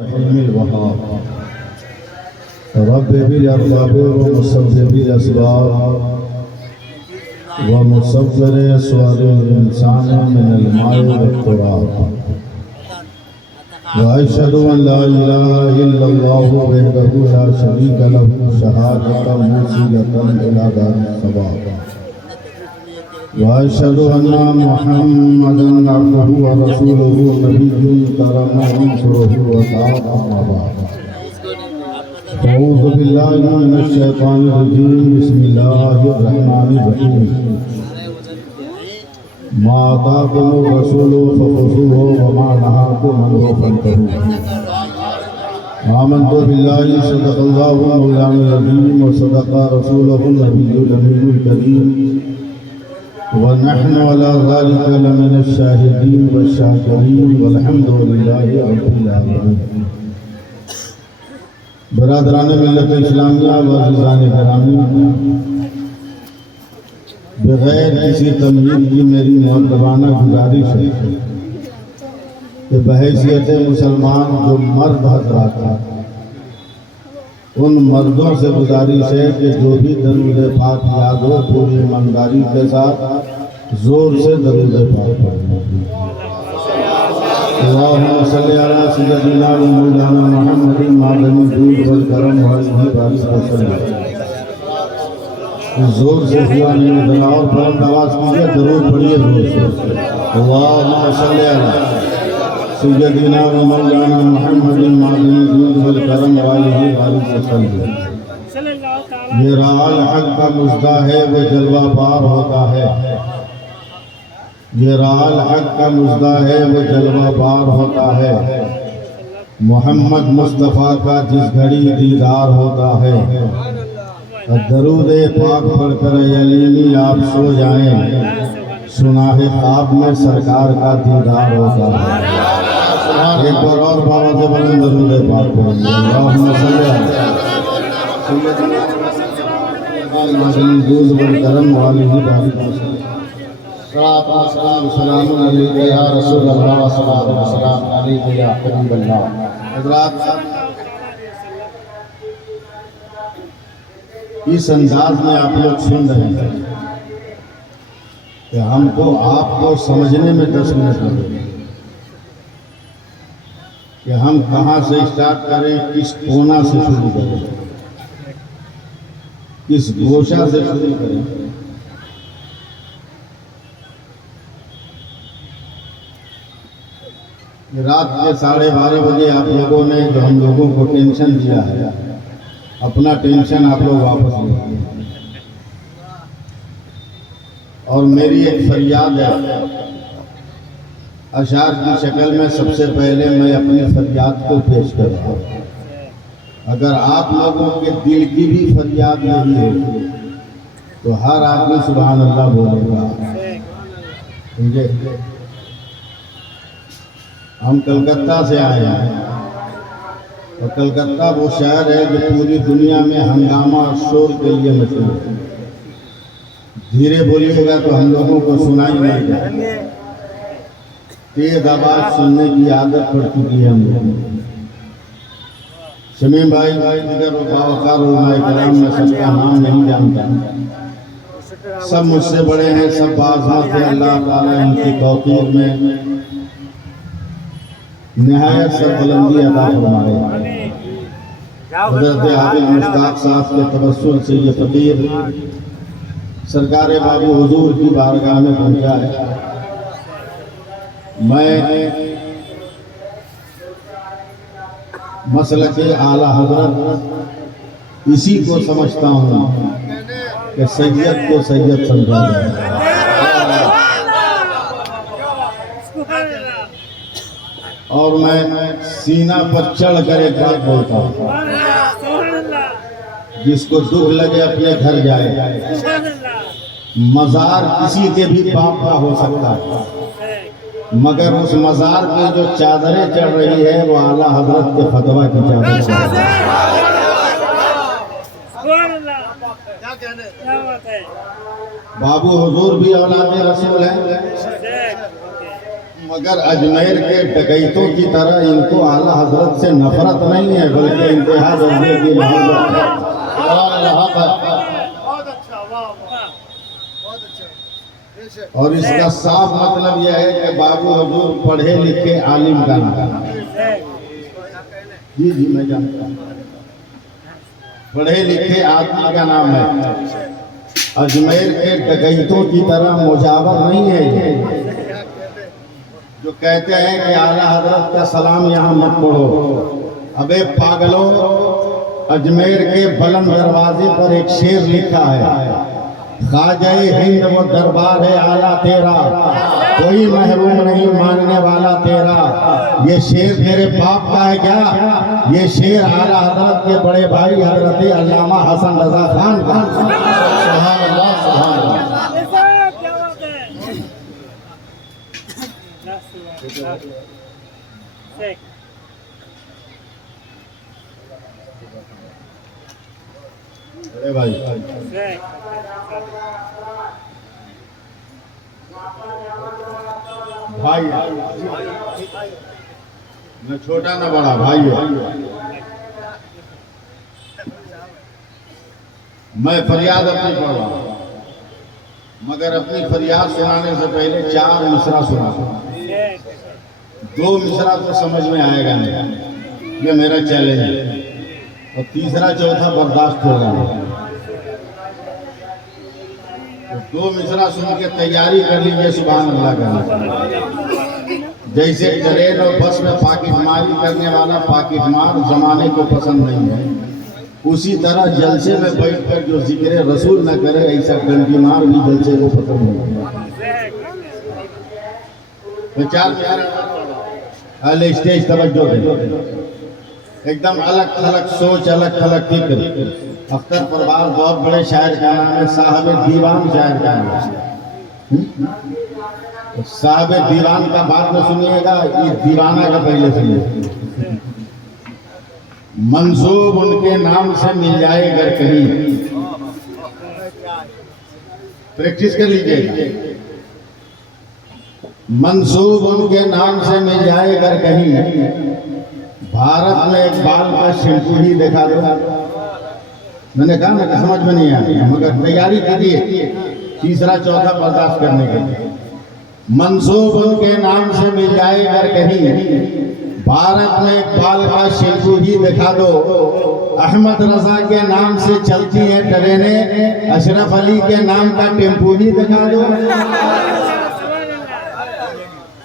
रहीमिल वहाब रब्बिल अरबाब व मुसब्बिबिल अस्बाब व मुसव्विर अस्वारिल इंसान मिनल माइ वत्तुराब व अशहदु अन ला इलाहा इल्लल्लाहु वहदहु ला शरीका लहु शहादतन मुसीलतन इला दारिस सवाब व अशहदु अन्ना मुहम्मदन अब्दुहु व रसूलुहु नबियुन करमहु सुरहु व ताअम्मा अऊज़ु बिल्लाहि मिनश शैतानिर रजीम बिस्मिल्लाहिर रहमानिर रहीम मा आताकुमुर रसूलु फखुज़ूहु व मा नहाकुम अन्हु फंतहू आमन्तु बिल्लाहि सदक़ल्लाहु मौलाना अज़ीम व सदक़ा रसूलुहुन नबियुल अमीनुल करीम व नहनु अला ज़ालिका लमिनश शाहिदीन व शाकिरीन वल्हम्दुलिल्लाहि रब्बिल आलमीन। बरादरान मिल्लत इस्लामिया व अज़ीज़ान गिरामी, बग़ैर किसी तमहीद की मेरी मुअद्दबाना गुजारिश है कि बहैसियत मुसलमान जो मर्द हज़रात हैं, उन मर्दों से गुजारिश है कि जो भी दरूद पाक याद हो पूरी ईमानदारी के साथ जोर से दरूद पाक पढ़ें। अल्लाहुम्मा सल्लि अला सय्यदिना व मौलाना मुहम्मदिन मादनी दूध वल करम वालिही बारिक वसल्लम। जोर से हुआ नहीं, जरा और बुलंद आवाज़ कीजिए, जरूर पढ़िए जोर से। अल्लाहुम्मा सल्लि अला सय्यदिना व मौलाना मुहम्मदिन मादनी दूध वल करम वालिही बारिक वसल्लम। ये राल हक का मुजदा है वो जलवा पार होता है, ये राल हक का मुजदा है वो जलवा पार होता है। मोहम्मद मुस्तफ़ा का जिस घड़ी दीदार होता है, दरूद पाक पढ़कर यलीनी आप सो जाएं, सुनाहे ख्वाब में सरकार का दीदार होता है। एक बार और बाबा से बुलंद दरूद पाक पढ़ेंगे। अल्लाहुम्मा सल्लि अला सय्यदिना दूध वल करम वालिही बारिक वसल्लम। सलाम अलैका या रसूल अल्लाह, सलाम अलैका या हबीब अल्लाह। हज़रात, इस अंदाज में आप लोग सुन रहे हैं कि हमको आपको समझने में 10 मिनट लगेंगे कि हम कहाँ से स्टार्ट करें, किस कोना से शुरू करें, किस गोशा से शुरू करें। रात के 12:30 बजे आप लोगों ने जो हम लोगों को टेंशन दिया है, अपना टेंशन आप लोग वापस लेंगे। और मेरी एक फरियाद है, अशार की शक्ल में सबसे पहले मैं अपनी फरियाद को पेश कर रहा हूँ। अगर आप लोगों के दिल की भी फरियाद यही हो तो हर आदमी सुभान अल्लाह बोलेगा। समझे? हम कलकत्ता से आए हैं और कलकत्ता वो शहर है जो पूरी दुनिया में हंगामा और शोर के लिए मशहूर है। धीरे बोलिएगा तो हम लोगों को सुनाई नहीं देगा, तेज आवाज सुनने की आदत पड़ चुकी है हम लोगों को। शमीम भाई दिगर वकार कराम में सबका नाम नहीं जानता, सब मुझसे बड़े हैं, सब बाज़ात थे। अल्लाह ताला इनकी तौकीर में निहायत सरबुलंदी अता फरमाए। हज़रत हाफिज़ मुश्ताक साहब के तवस्सुल से ये फ़कीर सरकार बाबू हुजूर की बारगाह में पहुंचा है। मैं मसलक आला हज़रत इसी को समझता हूँ कि सैयद को सैयद समझा जाए। और मैं सीना पर चढ़ कर एक बात बोलता हूँ, जिसको दुख लगे अपने घर जाए। मज़ार किसी के भी बाप का हो सकता है, मगर उस मज़ार पे जो चादरें चढ़ रही है वो आला हज़रत के फतवा की चादर है। बाबू हुजूर भी औलाद रसूल है, मगर अजमेर के डकैतों की तरह इनको आला हजरत से नफरत नहीं है, बल्कि इंतहा दर्जे की मोहब्बत है। और इसका साफ मतलब यह है कि बाबू हजूर पढ़े लिखे आलिम का नाम। जी मैं जानता हूँ, पढ़े लिखे आदमी का नाम है। अजमेर के डकैतों की तरह मुजावर नहीं है ये, जो कहते हैं कि आला हजरत का सलाम यहाँ मत पढ़ो। अबे पागलों, अजमेर के बुलंद दरवाजे पर एक शेर लिखा है, ख्वाजा हिंद वो दरबार है आला तेरा, कोई महरूम नहीं मानने वाला तेरा। ये शेर तेरे बाप का है क्या? ये शेर आला हजरत के बड़े भाई हजरत अल्लामा हसन रजा खान का। सुभान अल्लाह, सुभान अल्लाह। अरे भाई भाई न छोटा न बड़ा भाई है। मैं फरियाद अपनी पढ़ रहा हूं, मगर अपनी फरियाद सुनाने से पहले 4 मिसरा सुना। 2 मिसरा तो समझ में आएगा नहीं, ये मेरा चैलेंज है, और तीसरा चौथा बर्दाश्त होगा नहीं। 2 मिसरा सुन के तैयारी कर लीजिए सुभान अल्लाह का। जैसे ट्रेन और बस में पाकिट मारी करने वाला पाकिट मार जमाने को पसंद नहीं है, उसी तरह जलसे में बैठकर जो जिक्र रसूल न करे ऐसा डंडी मार भी जलसे को पसंद नहीं है। तो 4 अल स्टेज तवज्जो दे, एकदम अलग थलग सोच, अलग थलग फिक्र। अख्तर परवार बहुत बड़े शायर का नाम है, साहब दीवान शायर का नाम है। साहब दीवान का बाद में सुनिएगा, ये दीवाना का पहले सुनिए। मंसूब उनके नाम से मिल जाए अगर कहीं, प्रैक्टिस कर लीजिए। मंसूब उनके नाम से मिल जाए अगर कहीं, भारत में एक बाल का शैम्पू ही देखा दो। मैंने कहा ना कि समझ में नहीं आया, मगर तैयारी करिए तीसरा चौथा बर्दाश्त करने के लिए। मंसूब उनके नाम से मिल जाए अगर कहीं, भारत में एक बाल का शैम्पू ही दिखा दो। अहमद रजा के नाम से चलती है ट्रेनें, अशरफ अली के नाम का टेम्पू ही दिखा दो।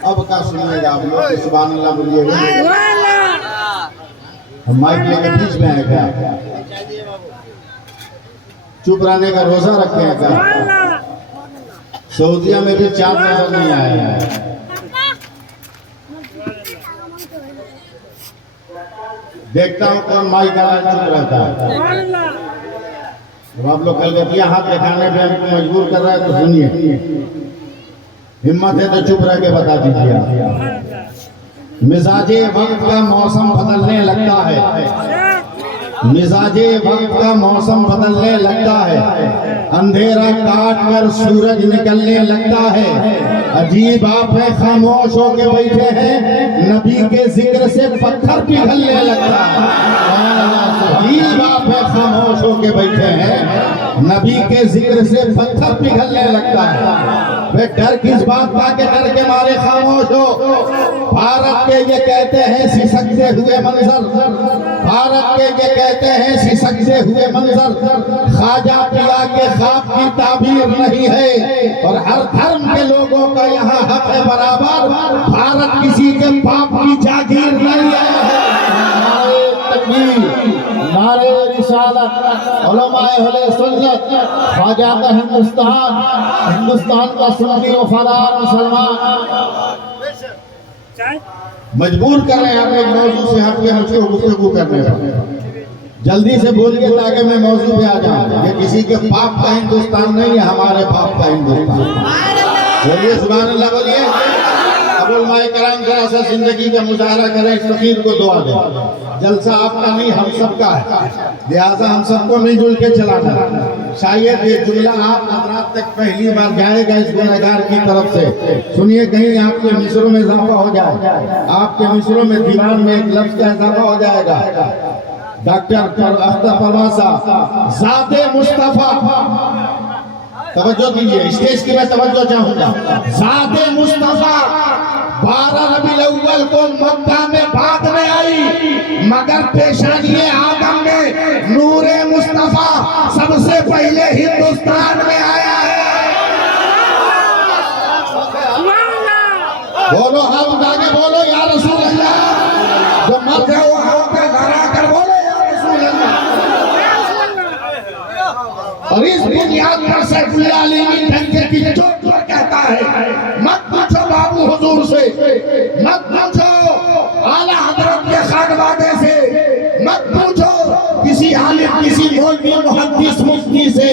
अब क्या सुनिएगा आप लोग, सुभान अल्लाह बोलिएगा। हम माइक लेकर बीच में आए क्या? चुप रहने का रोजा रखे हैं क्या? सऊदिया में भी चांद नजर नहीं आया है। देखता हूँ कौन माइक का चुप रहता है। जब आप लोग कलकतिया हाथ दिखाने पे हमको मजबूर कर रहा है तो सुनिए, हिम्मत है तो चुप रह के बता दीजिए। मिजाजे वक्त का मौसम बदलने लगता है, मिजाजे वक्त का मौसम बदलने लगता है, अंधेरा काट कर सूरज निकलने लगता है। अजीब आप है खामोश होके बैठे हैं, नबी के जिक्र से पत्थर पिघलने लगता है। अजीब आप है खामोश होके बैठे हैं, नबी के जिक्र से पत्थर पिघलने लगता है। वे डर किस बात का के डर के मारे खामोश हो। भारत के ये कहते हैं सिसकते हुए मंजर, भारत के ये कहते हैं सिसकते हुए मंजर, ख्वाजा पिया के ख्वाब की ताबीर नहीं है। और हर धर्म के लोगों का यहाँ हक है बराबर, भारत किसी के बाप की जागीर नहीं है। नारे रिसालत, उलमाए अहले सुन्नत, ख्वाजा का हिंदुस्तान, हिंदुस्तान का सुन्नी वफादार मुसलमान। मजबूर कर रहे हैं आप एक मौजू से हटके हमसे गुफ्तगू करने पर। जल्दी से बोलिए ताकि मैं मौजू पे आ जाऊं। ये किसी के बाप का हिंदुस्तान नहीं है, हमारे बाप का हिंदुस्तान। बोलिए सुभान अल्लाह बोलिए। अब उलमाए कराम जरा सा जिंदगी का मुजाहरा करें, इस फकीर को दुआ दें। जलसा आपका नहीं हम सबका है, लिहाजा हम सबको मिलजुल के चलाना। शायद ये जुमला आप हजरात तक पहली बार जाएगा इस गुनहगार की तरफ से। सुनिए, कहीं आपके मिसरों में इजाफा हो जाए, आपके मिसरों में दीवान में एक लफ्ज का इजाफा हो जाएगा। डॉक्टर अख्तर परवान साहब, ज़ाते मुस्तफा, तवज्जो दीजिए, स्टेज की मैं तवज्जो चाहूंगा। ज़ाते मुस्तफा 12 रबीउल अव्वल को मक्का में बाद में आई, मगर पेशानी आदम में नूरे मुस्तफा सबसे पहले हिंदुस्तान में आया है। बोलो, हाथ उठा के बोलो या रसूल अल्लाह। जो मर गए वो हाथ पे धरा कर बोलो या रसूल अल्लाह। और इस बुनियाद पर सैफुल्लाह अली डंके की चोट पर कहता है, मत पूछो बाबू हुजूर से, मत पूछो आला हजरत के खानवादे से, मत पूछो किसी आलिम, किसी मौलवी, मुहद्दिस, मुफ्ती से,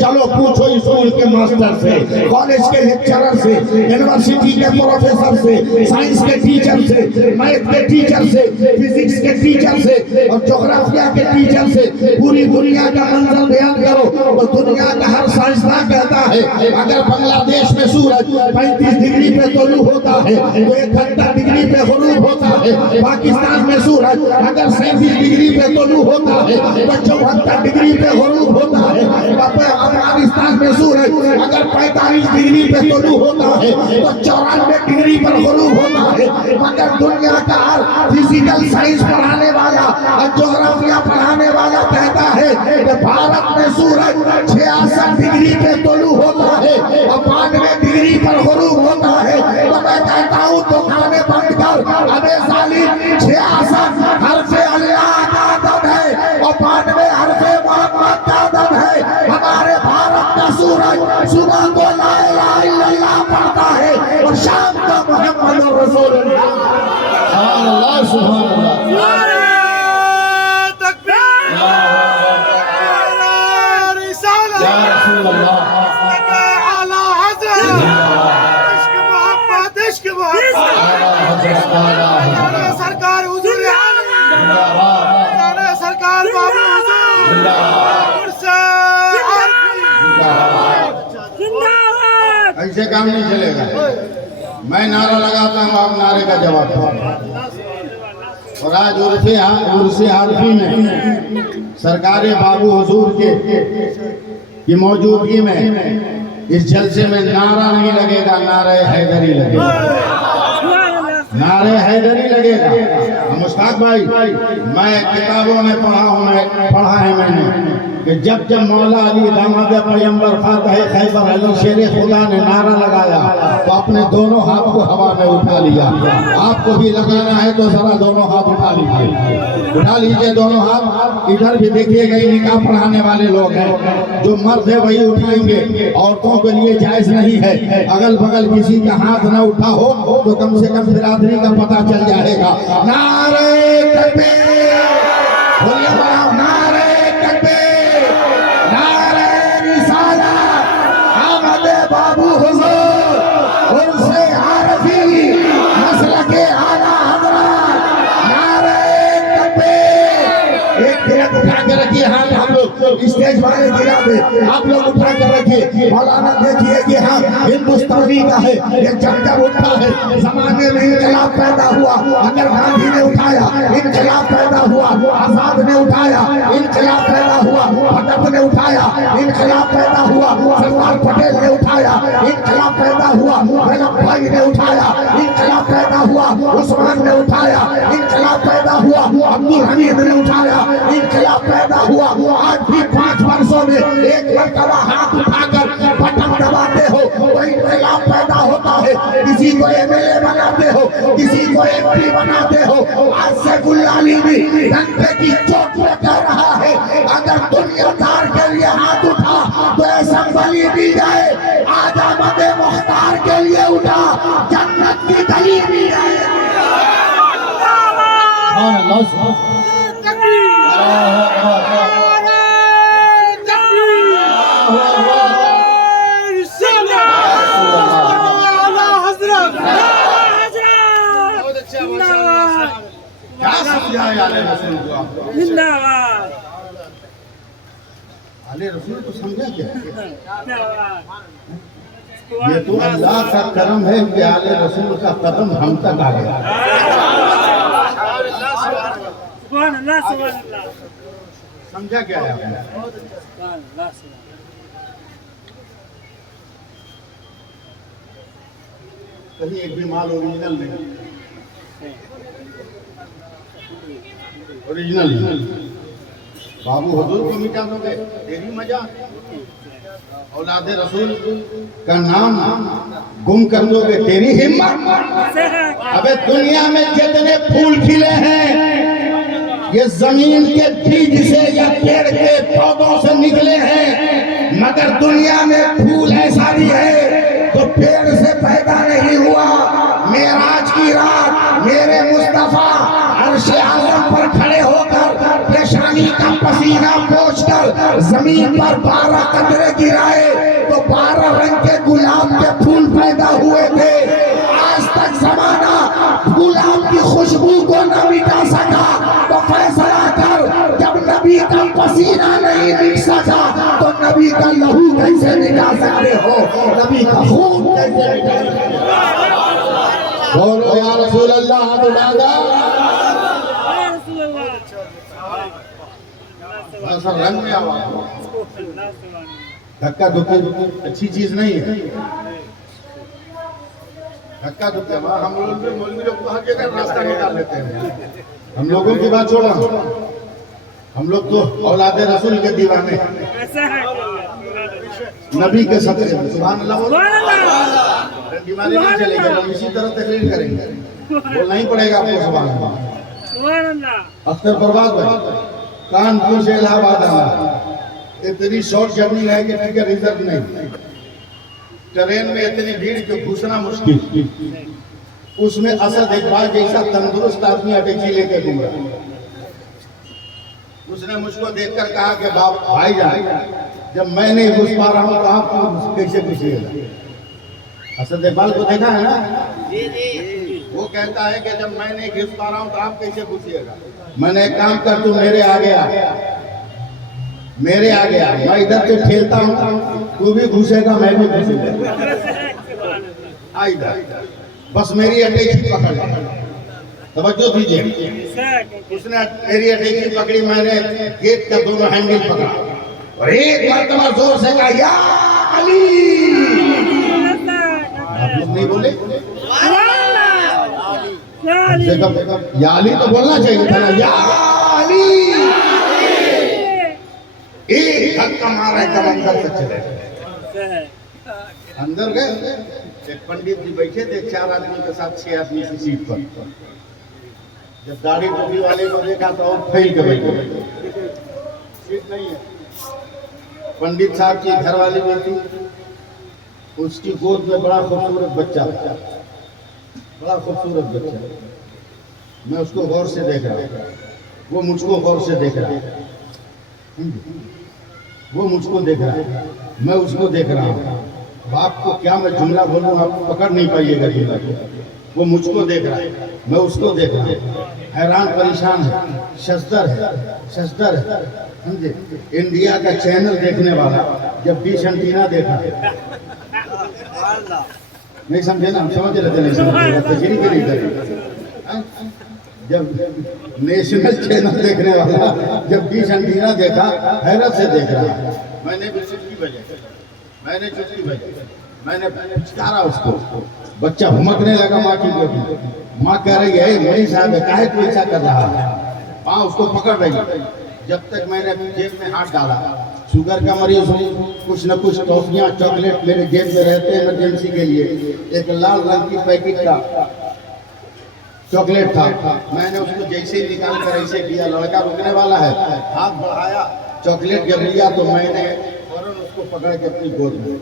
चलो पूछो स्कूल के मास्टर से, कॉलेज के लेक्चरर से, यूनिवर्सिटी के प्रोफेसर से, साइंस के टीचर से, मैथ के टीचर से, फिजिक्स के टीचर से और ज्योग्राफिया के टीचर से। पूरी दुनिया का मंजर बयान करो तो दुनिया का हर साइंसदान कहता है अगर बांग्लादेश में सूरज 35 डिग्री पे तोलू होता है तो 71 डिग्री पे गुरूब होता है। पाकिस्तान में सूरज अगर 37 डिग्री पे तोलू होता है तो 74 डिग्री पे गुरूब होता है। अफगानिस्तान में सूरज अगर 45 डिग्री पे तोलू होता है तो 94 डिग्री पर गुरूब होता है। मगर दुनिया का हर फिजिकल साइंस पढ़ाने वाला और ज्योग्राफिया पढ़ाने वाला कहता है कि भारत में सूरज 66 डिग्री पे तोलू होता है और 92 डिग्री पर गुरूब होता है। तो मैं कहता हूँ दुकानें बंद कर, अबे सालिम 66 हर्फे अल्लाह का अदब है और 92 हर्फे मोहम्मद का अदब है। हमारे भारत का सूरज सुबह को ला इलाहा इल्लल्लाह पढ़ता है और शाम को मोहम्मद रसूलुल्लाह। सुभान अल्लाह, सुभान अल्लाह। सरकार हुजूर सरकार बाबू ऐसे काम नहीं चलेगा। मैं नारा लगाता हूँ, आप नारे का जवाब दो। और आज उर्से आरफी में सरकार बाबू हुजूर की मौजूदगी में इस जलसे में नारा नहीं लगेगा, नारे हैदरी लगेगा, नारे हैदरी लगेगा। मुश्ताक भाई, मैं किताबों में पढ़ा है मैंने कि जब मौला अली दामाद पैगंबर फातह खैबर अली शेर खुदा ने नारा लगाया तो अपने दोनों हाथ को हवा में उठा लिया। आपको भी लगाना है तो जरा दोनों हाथ उठा लीजिए दोनों हाथ। इधर भी देखिएगा, निकाह पढ़ाने वाले लोग हैं, जो मर्द है वही उठाएंगे, औरतों के लिए जायज नहीं है। अगल बगल किसी का हाथ न उठा हो तो कम से कम बिरादरी का पता चल जाएगा। नारे तकबीर, बोलिए बढ़ाओ, नारे तकबीर, नारे रिसालत, अहमद बाबू हुजूर उर्से आरफी मसलके आला हज़रत, नारे तकबीर। एक मिनट उठा के रखिए हाथ, हम लोग स्टेज वाले गिरा दे, आप लोग उठा कर रखिए। मौलाना देखिए कि हाँ हिंदुस्तानी का है, ये जब उठा है जमाने में इनकलाब पैदा हुआ। अगर गांधी ने उठाया इनकलाब पैदा हुआ, आजाद ने उठाया इनकलाब पैदा हुआ, भगत ने उठाया इनकलाब पैदा हुआ, सरदार पटेल ने उठाया इनकलाब पैदा हुआ, वल्लभ भाई ने उठाया इनकलाब पैदा हुआ, उस्मान ने उठाया इनकलाब पैदा हुआ, अब्दुल हमीद ने उठाया इनकलाब पैदा हुआ। आज भी 5 वर्षों में एक मरतबा हाथ उठाकर बटन दबाते हो तो इनकलाब पैदा होता है। किसी को एमएलए बनाते हो, किसी को एमपी बनाते हो। आज सैफुल्लाह अली भी डंके की चोट पे कह रहा है अगर दुनियादार के लिए हाथ उठा तो ऐसा बलि दी जाए। आज अहमद मुख्तार के लिए उठा, जन्नत की गली दी जाए। जाए आले रसूल को आप। जिंदाबाद आले रसूल को समझा क्या? जिंदाबाद ये तो अल्लाह का करम है कि आले रसूल का कदम हम तक आ गया। सुभान अल्लाह सुभान अल्लाह समझा क्या है आपने? सुभान अल्लाह सुभान कहीं एक भी माल ओरिजिनल नहीं, ओरिजिनल नहीं। बाबू हुजूर को मिटा दोगे तेरी मजा, औलादे रसूल का नाम गुम कर दोगे तेरी हिम्मत। अबे दुनिया में जितने फूल खिले हैं ये जमीन के बीज से या पेड़ के पौधों से निकले हैं, मगर दुनिया में फूल ऐसा भी है तो पेड़ से पैदा नहीं हुआ। मेराज की रात मेरे मुस्तफा अर्श आज़म पर खड़े होकर पेशानी का पसीना पोंछकर जमीन पर 12 कतरे गिराए तो 12 रंग के गुलाब के फूल पैदा हुए थे। आज तक जमाना गुलाब की खुशबू को न मिटा सका तो फैसला कर, जब नबी का पसीना नहीं मिट सका तो नबी का लहू कैसे मिटा सकते हो, नबी का खून कैसे मिटा सकते हो? बोलो या रसूल अल्लाह दुलादा। सर रंग में आवाज धक्का धुक्की अच्छी चीज नहीं है। धक्का धुक्की हम लोग मौलवी लोग को हर जगह रास्ता निकाल लेते हैं। हम लोगों की बात छोड़ो, हम लोग तो औलादे रसूल के दीवाने हैं, नबी के सत्य। सुभान अल्लाह बीमारी नहीं चलेगी, हम इसी तरह तकरीर करेंगे, बोलना ही पड़ेगा आपको। सुभान अल्लाह। अख्तर परवाज भाई कानपुर से इलाहाबाद आना इतनी शॉर्ट जर्नी है कि टिकट रिजर्व नहीं, ट्रेन में इतनी भीड़ कि घुसना मुश्किल। उसमें असद इकबाल जैसा तंदुरुस्त आदमी अटैची लेके घूमा। उसने मुझको देखकर कहा कि बाप भाईजान जब मैं नहीं घुस पा रहा हूँ तो आप कैसे घुसिएगा? असद इकबाल को देखा है ना, वो कहता है कि जब मैं नहीं घुस पा रहा हूँ तो आप कैसे घुसिएगा? मैंने एक काम कर, तू मेरे आगे आ, मेरे आगे आ, मैं इधर से ठेलता हूँ, तू भी घुसेगा मैं भी घुसूंगा। बस मेरी अटैची पकड़, तवज्जो दीजिए। उसने मेरी अटैची पकड़ी, मैंने गेट का दोनों हैंडल पकड़ा और एक मरतबा जोर से कहा या अली। नहीं बोले या अली तो बोलना चाहिए था ना, या अली। एक धक्का मारा एकदम अंदर से चले अंदर गए। एक पंडित जी बैठे थे 4 आदमी के साथ 6 आदमी की सीट पर। जब दाढ़ी टोपी वाले को देखा तो और फैल के बैठे, सीट नहीं है। पंडित साहब की घरवाली बैठी, उसकी गोद में बड़ा खूबसूरत बच्चा था, बड़ा खूबसूरत बच्चा। मैं उसको गौर से देख रहा हूँ, वो मुझको गौर से देख रहा है, वो मुझको देख रहा है, मैं उसको देख रहा हूँ। बाप को क्या मैं जुमला बोलूँ आप पकड़ नहीं पाइएगा जुमला को। वो मुझको देख रहा है, मैं उसको देख रहा हूँ, हैरान परेशान है, शस्तर है, शस्तर है, समझे? इंडिया का चैनल देखने वाला जब डिश एंटीना देखा, नहीं समझे ना, हम समझ लेते नहीं समझे, तजरी के नहीं करें। जब नेशनल चैनल देखने वाला जब डिश एंटीना देखा, हैरत से देख रहा। मैंने भी चुटकी बजाई, मैंने चुटकी बजाई, मैंने पुचकारा उसको, बच्चा भुमकने लगा माँ की गोद में। माँ कह रही है मई साहब काहे तू ऐसा कर रहा है? माँ उसको पकड़ रही। जब तक मैंने जेब में हाथ डाला, शुगर का मरीज हूँ, कुछ न कुछ टॉफियाँ चॉकलेट मेरे जेब में रहते हैं इमरजेंसी के लिए। एक लाल रंग की पैकेट का चॉकलेट था, मैंने उसको जैसे ही निकाल कर ऐसे किया, लड़का रुकने वाला है, हाथ बढ़ाया, चॉकलेट जब लिया तो मैंने फौरन उसको पकड़ के अपनी गोद में,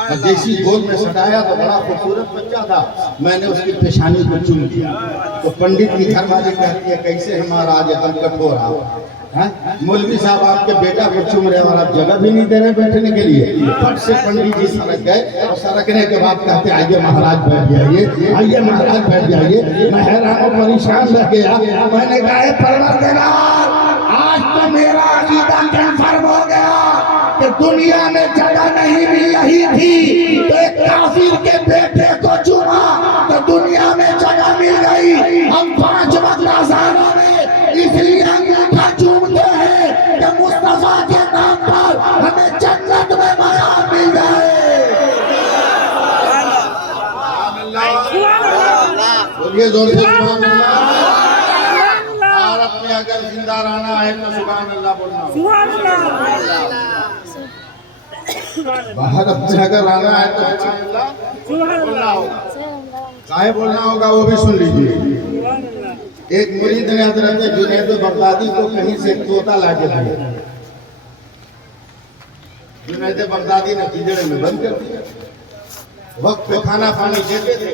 और जैसी गोद में सटाया तो बड़ा खूबसूरत बच्चा था, मैंने उसकी पेशानी को चूम दिया। तो पंडित की घरवाली कहती है कैसे हमारा आज एकदम कठोर रहा, मौलवी साहब आपके बेटा को चुम रहे और आप जगह भी नहीं दे रहे बैठने के लिए। फट से पंडित जी सरक गए और सरकने के बाद कहते आइए महाराज बैठ जाइए, आइए महाराज बैठ जाइए। मैं हैरान और परेशान रह गया। मैंने कहा परवरदिगार, आज तो मेरा अकीदा कंफर्म हो गया कि दुनिया में जगह नहीं मिल रही थी तो एक काफिर के बेटे को चुमा तो दुनिया में जगह मिल गई। हम 5 वक्त अज़ानों में इसलिए अंगूठा चूमते हैं कि मुस्तफा के नाम पर हमें जन्नत में मकान मिल जाए। बोलिए जोर से सुभान अल्लाह। और अपने अगर जिंदा रहना है तो सुभान अल्लाह बोलना। बाहर अपने अगर रहना है तो सुभान अल्लाह बोलना होगा। चाहे बोलना होगा वो भी सुन लीजिए। एक मुरीद ने हजरत जुनैद बगदादी को कहीं से तोता ला के दिया। जुनैद बगदादी ने पिंजरे में बंद कर दिया। वक्त पे खाना पानी देते थे।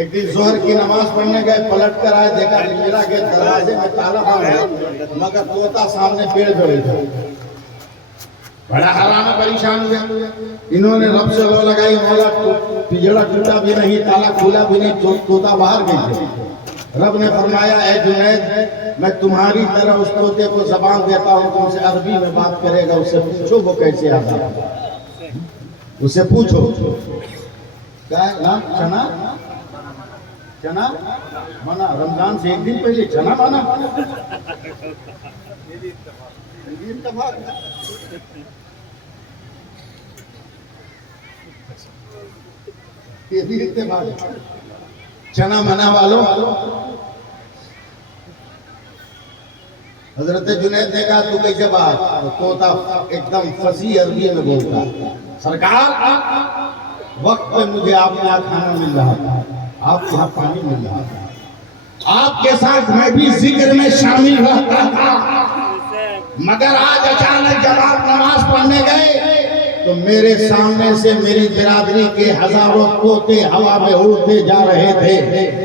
एक दिन जोहर की नमाज पढ़ने गए, पलट कर आए, देखा पिंजरा के दरवाजे में ताला बंद, मगर तोता सामने पेड़ पे बैठा। बड़ा हैरान परेशान हुआ। इन्होंने रब से लो लगाई, मौला पिंजरा टूटा भी नहीं, ताला खुला भी नहीं, तोता बाहर गई। रब ने फरमाया, ऐ जुनैद, मैं तुम्हारी तरह उस तोते को जबान देता हूँ, तुमसे अरबी में बात करेगा, उससे पूछो वो कैसे आता है, उससे पूछो। क्या नाम? चना? चना माना रमजान से एक दिन पहले चना माना। चना मना वालों। हजरत जुनैद ने कहा, तू कैसे बात? तोता एकदम फसी अरबी में बोलता, सरकार वक्त पे मुझे आपके यहाँ खाना मिल रहा था, आपके यहाँ पानी मिल रहा था, आपके साथ मैं भी जिक्र में शामिल रहता था, मगर आज अचानक जब आप नमाज पढ़ने गए तो मेरे सामने से मेरी बिरादरी के हजारों तोते हवा में उड़ते जा रहे थे।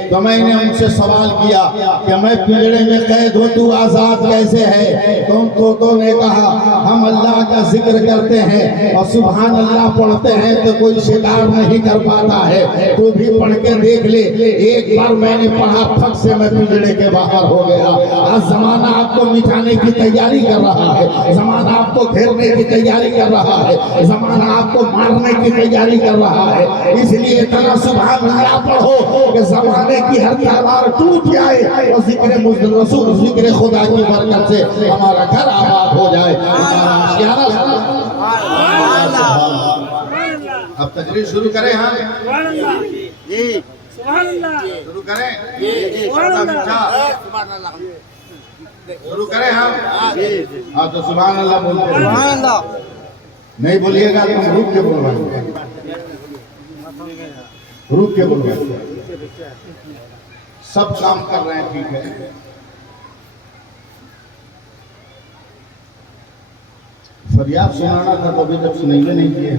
तो मैंने उनसे सवाल किया कि मैं पिंजरे में कैद हूँ, तू आजाद कैसे है? तो उन तोतों ने कहा, हम अल्लाह का जिक्र करते हैं और सुभान अल्लाह पढ़ते हैं तो कोई शिकार नहीं कर पाता है, तू भी पढ़ के देख ले। एक बार मैंने पढ़ा, फट से मैं पिंजरे के बाहर हो गया। आज जमाना आपको मिटाने की तैयारी कर रहा है, जमाना आपको घेरने की तैयारी कर रहा है, जमाना आपको मारने की तैयारी कर रहा है। इसलिए इतना सुभान अल्लाह पढ़ो कि जमाने की हर तलवार टूट जाए और जिक्र रसूल, जिक्र खुदा की बरकत से हमारा घर आबाद हो जाए। अब तकरीर शुरू करें। हाँ शुरू करें, शुरू करें। हाँ तो सुभान अल्लाह बोलते, नहीं बोलिएगा तो हम रुक के बोलवाएंगे, रुक के बोलवाएंगे। सब काम कर रहे हैं, ठीक है। फरियाद सुनाना था तो अभी तक सुनेंगे नहीं किए।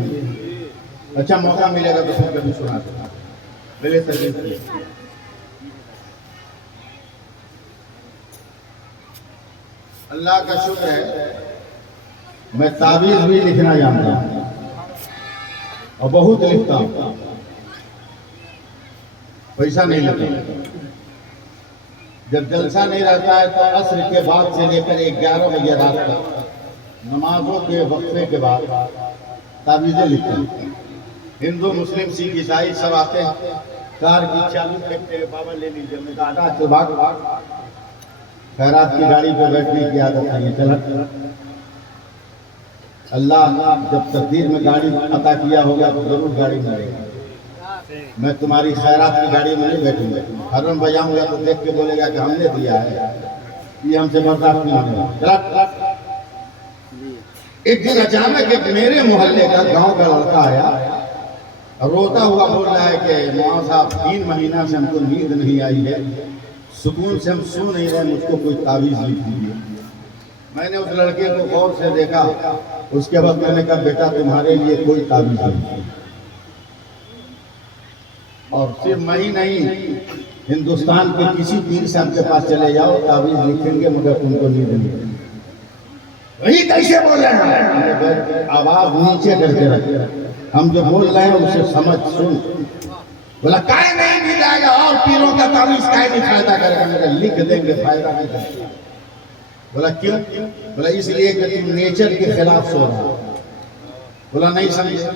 अच्छा मौका मिलेगा तो फिर कभी सुना देना। पहले तकलीफ अल्लाह का शुक्र है, मैं ताबीज भी लिखना जानता हूँ और बहुत लिखता हूँ, पैसा नहीं लेता। जब जलसा नहीं रहता है तो असर के बाद से लेकर 11 बजे रात तक नमाजों के वक्फे के बाद ताबीजें लिखते हैं। हिंदू मुस्लिम सिख ईसाई सब आते हैं, कार की चालू फेंकते हैं, बाबा ले लीजिए। मैं कहा तो भाग खैरात की गाड़ी पे बैठने की आदत नहीं है। चला अल्लाह जब तकदीर में गाड़ी अता किया होगा तो जरूर गाड़ी मिलेगी। मैं तुम्हारी खैरात की गाड़ी में नहीं बैठूंगा, हरन बजाऊंगा तो देख के बोलेगा कि हमने दिया है, ये हमसे बर्दाश्त नहीं होगा। एक दिन अचानक एक मेरे मोहल्ले का गांव का लड़का आया, रोता हुआ बोल रहा है कि मौलाना साहब 3 महीना से हमको नींद नहीं आई है, सुकून से हम सो नहीं रहे, मुझको कोई तावीज़ लिख दीजिए। मैंने उस लड़के को गौर से देखा, उसके बाद मैंने कहा बेटा तुम्हारे लिए कोई तावीज़ नहीं। और सिर्फ मैं ही नहीं, हिंदुस्तान के किसी पीर साहब के पास चले जाओ, तावीज़ लिखेंगे मगर तुमको नींद नहीं। वही कैसे बोल रहे हैं? आवाज नीचे करके रखे, हम जो बोल रहे हैं उसे समझ सुन। बोला काय नहीं मिल जाएगा और पीरों का तावीज काय नहीं फायदा करेगा। मेरा लिख देंगे फायदा नहीं करेगा। बोला क्यों? बोला इसलिए कि तुम नेचर के खिलाफ सो रहा। बोला नहीं समझे।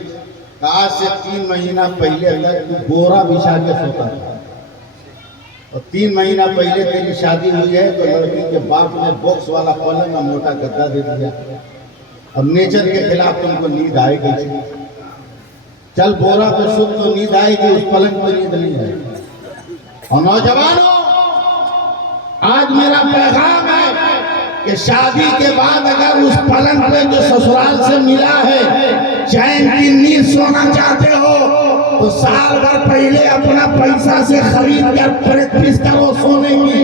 आज से 3 महीना पहले तक तू बोरा बिछा के सोता था और 3 महीना पहले तेरी शादी हुई है तो लड़की के बाप ने बॉक्स वाला पलंग और मोटा गद्दा दे दिया। अब नेचर के खिलाफ तुमको नींद आएगी। चल बोरा पे सुख तो नींद आएगी, उस पलंग पे नींद नहीं आएगी। और नौजवानों, आज मेरा पैगाम है कि शादी के बाद अगर उस पलंग पे जो ससुराल से मिला है चैन की नींद सोना चाहते हो तो साल भर पहले अपना पैसा से खरीद कर प्रैक्टिस करो सोने की।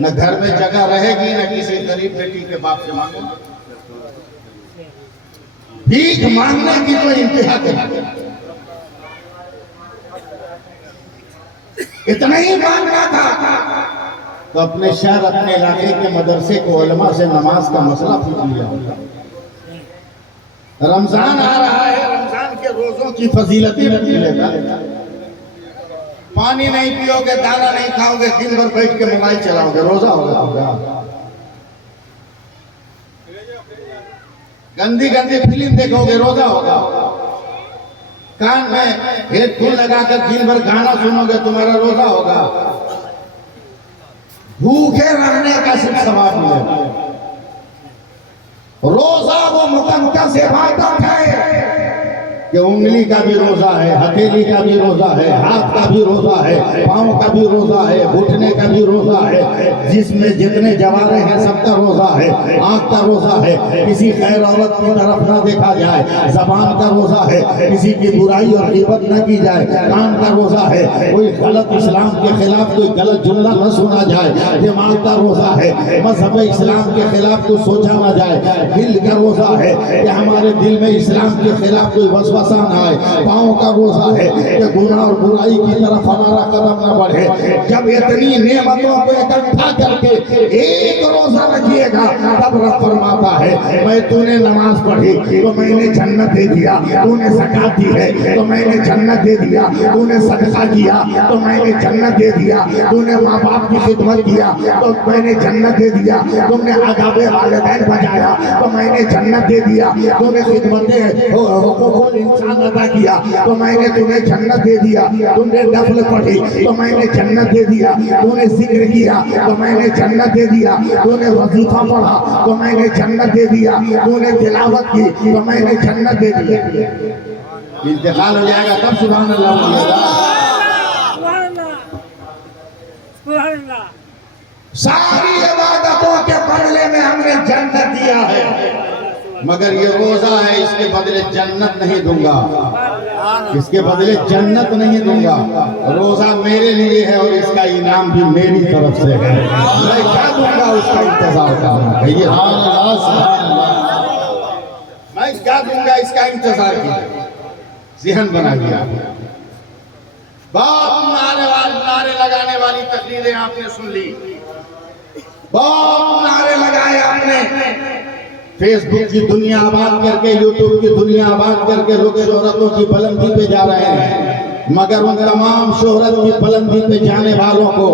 न घर में जगह रहेगी न किसी गरीब बेटी के बाप से मांगो। भीख मांगने की तो इंतहा करें। इतना ही मांगना था तो अपने शहर अपने इलाके के मदरसे को उलमा से नमाज का मसला पूछ लिया होगा। रमजान आ रहा है, रमजान के रोजों की फजीलतें मिलेगा। पानी नहीं पियोगे, दाना नहीं खाओगे, दिन भर बैठ के मोबाइल चलाओगे, रोजा होगा। गंदी गंदी फिल्म देखोगे, रोजा होगा। कान में हेडफोन लगाकर दिन भर गाना सुनोगे, तुम्हारा रोजा होगा। भूखे रहने का सिर्फ सवाब मिलेगा। रोजा वो मुकद्दस इबादत है कि उंगली का भी रोजा है, हथेली का भी रोजा है, हाथ का भी रोजा है, पांव का भी रोजा है, घुटने का भी रोजा है, जिसमें जितने जवारे हैं सबका रोजा है। आंख का रोजा है, किसी खैर औरत की तरफ ना देखा जाए। जबान का रोजा है, किसी की बुराई और गिबत न की जाए। कान का रोजा है, कोई गलत इस्लाम के खिलाफ कोई गलत जुमला न सुना जाए। दिमाग का रोजा है, मजहब इस्लाम के खिलाफ कोई सोचा ना जाए। दिल का रोजा है कि हमारे दिल में इस्लाम के खिलाफ कोई वसवसा न आए। पाँव का रोजा है कि गुनाह और बुराई की तरफ हमारा कदम न बढ़े। जब इतनी नेमतों को इकट्ठा करके एक रोजा रखिएगा तब रब फरमाता है मैं तूने नमाज पढ़ी तो मैंने जन्नत दे दिया, तूने ज़कात दी है तो मैंने जन्नत दे दिया, तूने सदका किया तो मैंने जन्नत दे दिया, तूने माँ बाप की खिदमत किया तो मैंने जन्नत दे दिया, तुमने आदाबे वालिदैन बजाया तो मैंने जन्नत दे दिया, तूने खिदमतें हुकूकुल इंसान अदा किया तो मैंने तुम्हें जन्नत दे दिया, तुमने नफल पढ़ी तो मैंने जन्नत दे दिया, तूने जिक्र किया तो मैंने जन्नत दे दिया, तूने वजीफा पढ़ा तो मैंने जन्नत दे दिया, तूने तिलावत की तो मैंने जन्नत दे दिया। इंतकाल हो जाएगा तब सुभान अल्लाह बोलिएगा। सुभान अल्लाह। सारी इबादतों के बदले में हमने जन्नत दिया है, मगर ये रोजा है इसके बदले जन्नत नहीं दूंगा, इसके बदले जन्नत नहीं दूंगा। रोजा मेरे लिए है और इसका इनाम भी मेरी तरफ से है। मैं क्या दूंगा उसका इंतजार करना है। मैं क्या दूंगा इसका इंतजार कीजिए। ज़हन बना दिया। बहुत नारे लगाने वाली तकरीरें आपने सुन ली, बहुत नारे लगाए आपने। फेसबुक की दुनिया आबाद करके, यूट्यूब की दुनिया आबाद करके लोग शोहरतों की बुलंदी पे जा रहे हैं, मगर उन तमाम शोहरत की बुलंदी पे जाने वालों को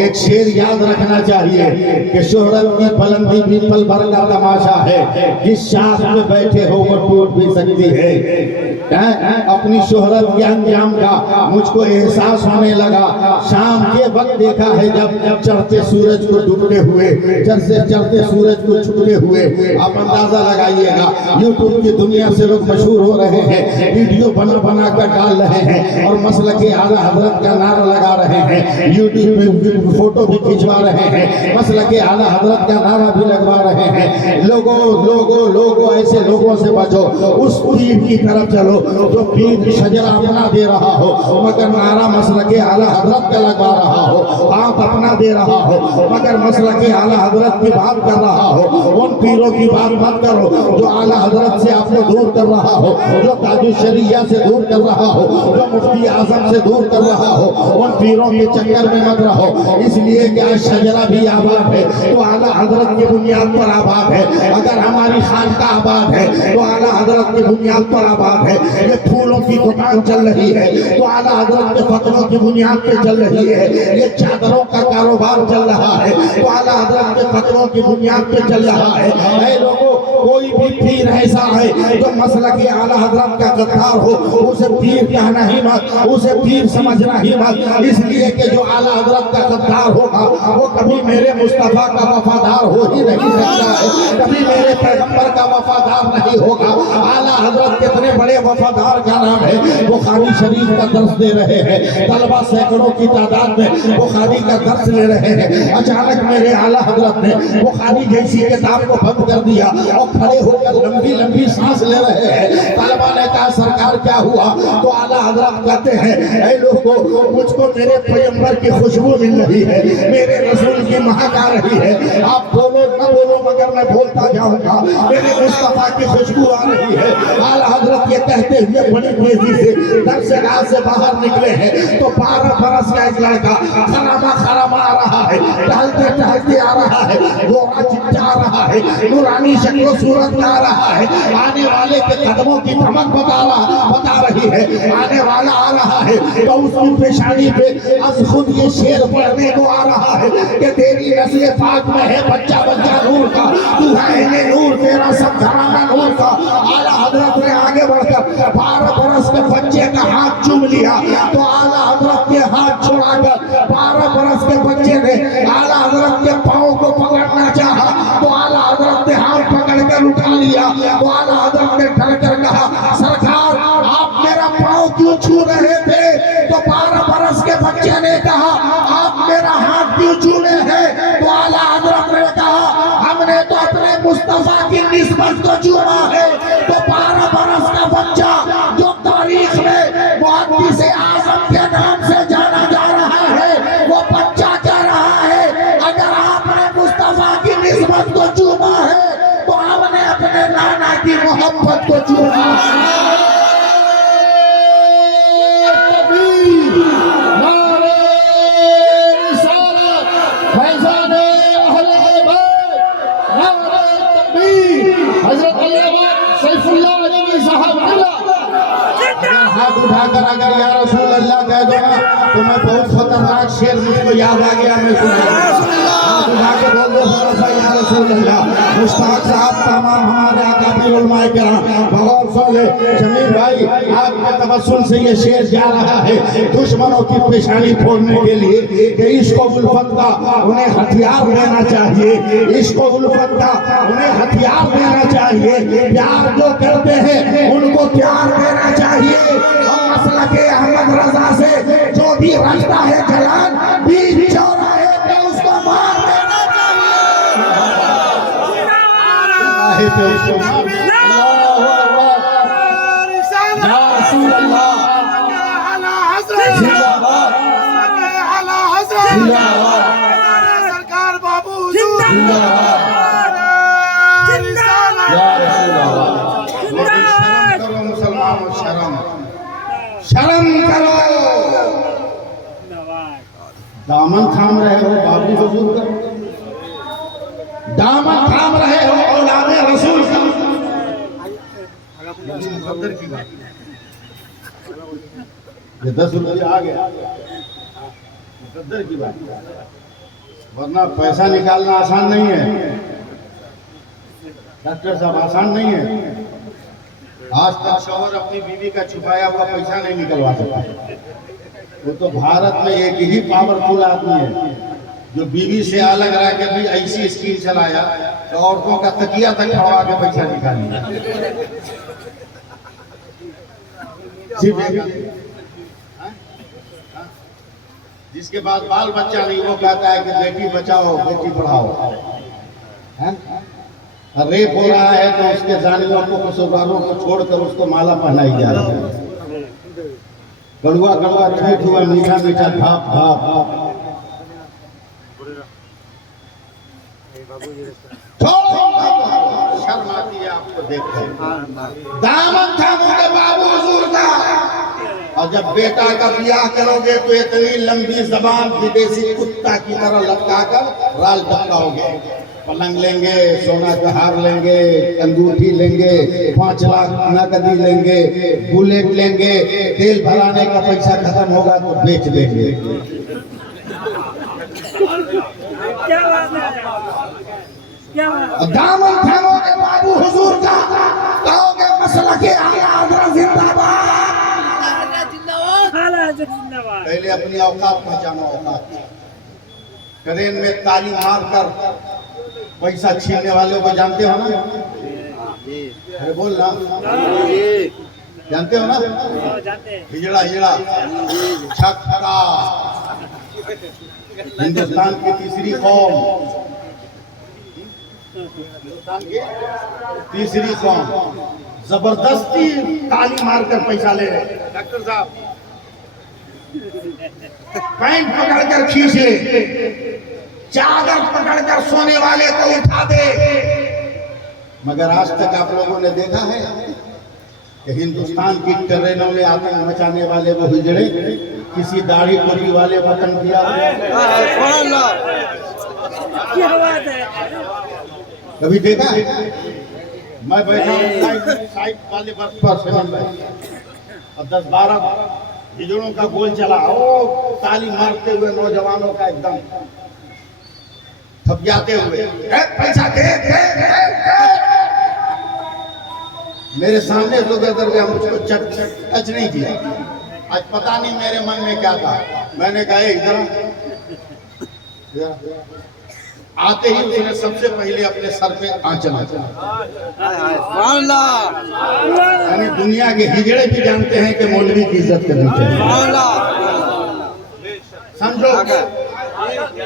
एक शेर याद रखना चाहिए कि शोहरत की बुलंदी भी पल भर का तमाशा है। जिस सांस में बैठे हो वो टूट भी सकती है। अपनी शोहरत के अंजाम का मुझको एहसास होने लगा शाम के वक्त देखा है जब चढ़ते सूरज को डूबते हुए, चढ़ते सूरज को छूते हुए। आप अंदाजा लगाइएगा, यूट्यूब की दुनिया से लोग मशहूर हो रहे हैं, वीडियो बना कर डाल रहे हैं और मसलके आला हजरत का नारा लगा रहे हैं, यूट्यूब पे फोटो भी खिंचवा रहे हैं, मसलके आला हजरत का नारा भी लगवा रहे हैं। लोगों ऐसे लोगों से बचो, उस पीर की तरफ चलो करो जो पीर शजरा अपना दे रहा हो मगर नारा मसलके आला हजरत का लगा रहा हो, आप अपना दे रहा हो मगर मसलके आला हजरत की बात कर रहा हो, उन पीरों की बात मत करो जो आला हजरत से आपको दूर कर रहा हो, जो ताजु शरिया से दूर कर रहा हो, जो मुफ्ती आजम से दूर कर रहा हो, उन पीरों के चक्कर में मत रहो। इसलिए कि आज शजरा भी आबाद है तो आला हजरत की बुनियाद पर आबाद है, अगर हमारी खानका आबाद है तो आला हजरत की बुनियाद पर आबाद है। ये फूलों की दुकान चल रही है तो आला हजरत के फतलों की बुनियाद पे चल रही है। ये चादरों का कारोबार चल रहा है तो आला हजरत के फतलों की बुनियाद पे चल रहा है। ऐ लोगों, कोई भी पीर ऐसा है जो मसलक आला हजरत का गद्दार हो उसे पीर कहना ही मत, उसे पीर समझना ही मत। इसलिए कि जो आला हजरत का गद्दार होगा वो कभी मेरे मुस्तफा का वफादार हो ही नहीं सकता है, कभी मेरे पैगंबर का वफादार नहीं होगा। आला हजरत कितने बड़े वफादार का नाम है। बुखारी शरीफ का दर्स दे रहे हैं, तलबा सैकड़ों की तादाद में बुखारी का दर्स ले रहे हैं। अचानक मेरे आला हजरत ने बुखारी जैसी किताब को बंद कर दिया और खड़े होकर लंबी लंबी सांस ले रहे हैं। तलबा ने कहा सरकार क्या हुआ? तो आला हजरत कहते हैं ऐ लोगों, मुझको मेरे पैगंबर की खुशबू मिल रही है, मेरे रसूल की महक आ रही है। आप बोलो न बोलो मगर मैं बोलता जाऊंगा, मेरे मुस्तफा की खुशबू आ रही है। आला हजरत ये कहते हुए बड़ी तेजी से दरसगाह से बाहर निकले हैं तो 12 बरस का एक लड़का खरामा आ रहा है, टहलते टहलते आ रहा है, गोरा चिट्टा आ रहा है, नूरानी शक्ल सूरत में आ रहा है। आने वाले के कदमों की धमक बता रही है, आने वाला आ रहा है तो उसकी पेशानी पे अब खुद ये शेर पढ़ने को आ रहा है कि तेरी नस्ल पाक में है बच्चा बच्चा नूर का, तू है नूर, तेरा सब घराना नूर का। आला हजरत ने आगे बढ़कर 12 बरस के बच्चे का हाथ चूम लिया तो आला हजरत के हाथ छोड़ाकर 12 बरस के बच्चे ने आला हजरत के पाँव को पकड़ना चाहा तो आला हजरत ने हाथ पकड़कर उठा लिया तो आला हजरत ने डरकर कहा सरकार आप मेरा पाँव क्यों छू रहे थे? तो 12 बरस के बच्चे ने कहा आप मेरा हाथ क्यों छू रहे हैं? तो आला हजरत ने कहा हमने तो अपने मुस्तफा की निस्बत को छूना है। तो 12 बरस का बच्चा जो तारीख में मुहद्दिस आज़म के नाम से जाना जा रहा है वो बच्चा कह रहा है अगर आपने मुस्तफा की निस्बत को चूमा है तो हमने अपने नाना की मोहब्बत को चूमा है। हाथ उठाकर अगर या रसूल अल्लाह कह दो ना तो मैं बहुत खतरनाक शेर मुझको याद आ गया, मैं सुना हाथ उठा के बोल दो या रसूल अल्लाह। मुश्ताक साहब तमाम हमारे आका पीर उलमाए किराम बहुत सुन ले। जमीर भाई आपके तवस्सुल से ये शेर जा रहा है दुश्मनों की पेशानी फोड़ने के लिए कि इश्क़ उल्फत का उन्हें हथियार देना चाहिए, इश्क़ उल्फत का उन्हें हथियार देना चाहिए, प्यार जो करते हैं उनको प्यार देना चाहिए। और मसलके अहमद रजा से जो भी रखता है जलान बीच चौराहे पे उसको मार देना चाहिए। सरकार बाबू मुसलमानों शर्म करो। दामन थाम रहे हो बाबू हुजूर का, दामन थाम रहे हो औलादे रसूल का। मुकद्दर की बात ये 10 रुपये आ गया, मुकद्दर की बात, वरना पैसा निकालना आसान नहीं है डॉक्टर साहब, आसान नहीं है। आज तक शौहर अपनी बीवी का छुपाया हुआ पैसा नहीं निकलवा सकता। वो तो भारत में एक ही पावरफुल आदमी है जो बीवी से अलग रह के भी ऐसी स्कीम चलाया तो औरतों का तकिया तक खड़ा के पैसा निकाल लिया। जिसके बाद बाल बच्चा नहीं वो कहता है कि बेटी बचाओ बेटी पढ़ाओ है? रेप हो रहा है तो उसके जानियों को कसूरवारों को छोड़कर उसको माला पहनाई जा रही है। कड़ुआ कड़ुआ ठूठ हुआ मीठा मीठा भाप भाप शर्म आती है आपको देखकर। दामन था मुझे बाबू हुजूर का, और जब बेटा का ब्याह करोगे तो इतनी लंबी जबान विदेशी कुत्ता की तरह लटकाकर राल टपकाओगे। पलंग लेंगे, सोना का हार लेंगे, अंगूठी लेंगे, 5 लाख नकदी लेंगे, बुलेट लेंगे, तेल भराने का पैसा खत्म होगा तो बेच देंगे। क्या बात है, क्या बात है? दामन थामोगे बाबू हुजूर का, कहोगे मसला के आला हज़रत जिंदाबाद। आला जिंदाबाद। पहले अपनी औकात पहचानो। औकात ट्रेन में ताली मारकर पैसा छीनने वालों को जानते हो ना? अरे बोल ना, जानते हो ना? जानते हैं। हिजड़ा हिजड़ा छक्का, हिंदुस्तान की तीसरी कौम, हिंदुस्तान की तीसरी कौम जबरदस्ती ताली मारकर पैसा ले रहे। डॉक्टर साहब पैंट पकड़कर खींचे, चादर पकड़कर सोने वाले को उठा दे। मगर आज तक आप लोगों ने देखा है कि हिंदुस्तान की ट्रेनों में आतंक मचाने वाले वो हिजड़े किसी दाढ़ी टोपी वाले वतन किया? क्या बात है? कभी देखा है? मैं बैठा हूँ साइड वाले बस पर सुमन भाई, और 10-12 हिजड़ों का गोल चला, ओ ताली मारते हुए नौजवानों का एकदम थपजाते हुए, पैसा दे, दे, दे, दे। मेरे सामने लोग इधर गए, मुझको टच नहीं किया। आज पता नहीं मेरे मन में क्या था। मैंने कहा इधर आते ही उसने सबसे पहले अपने सर पे आंचल यानी दुनिया के हिजड़े भी जानते हैं कि मौलवी की इज्जत करनी चाहिए। समझो,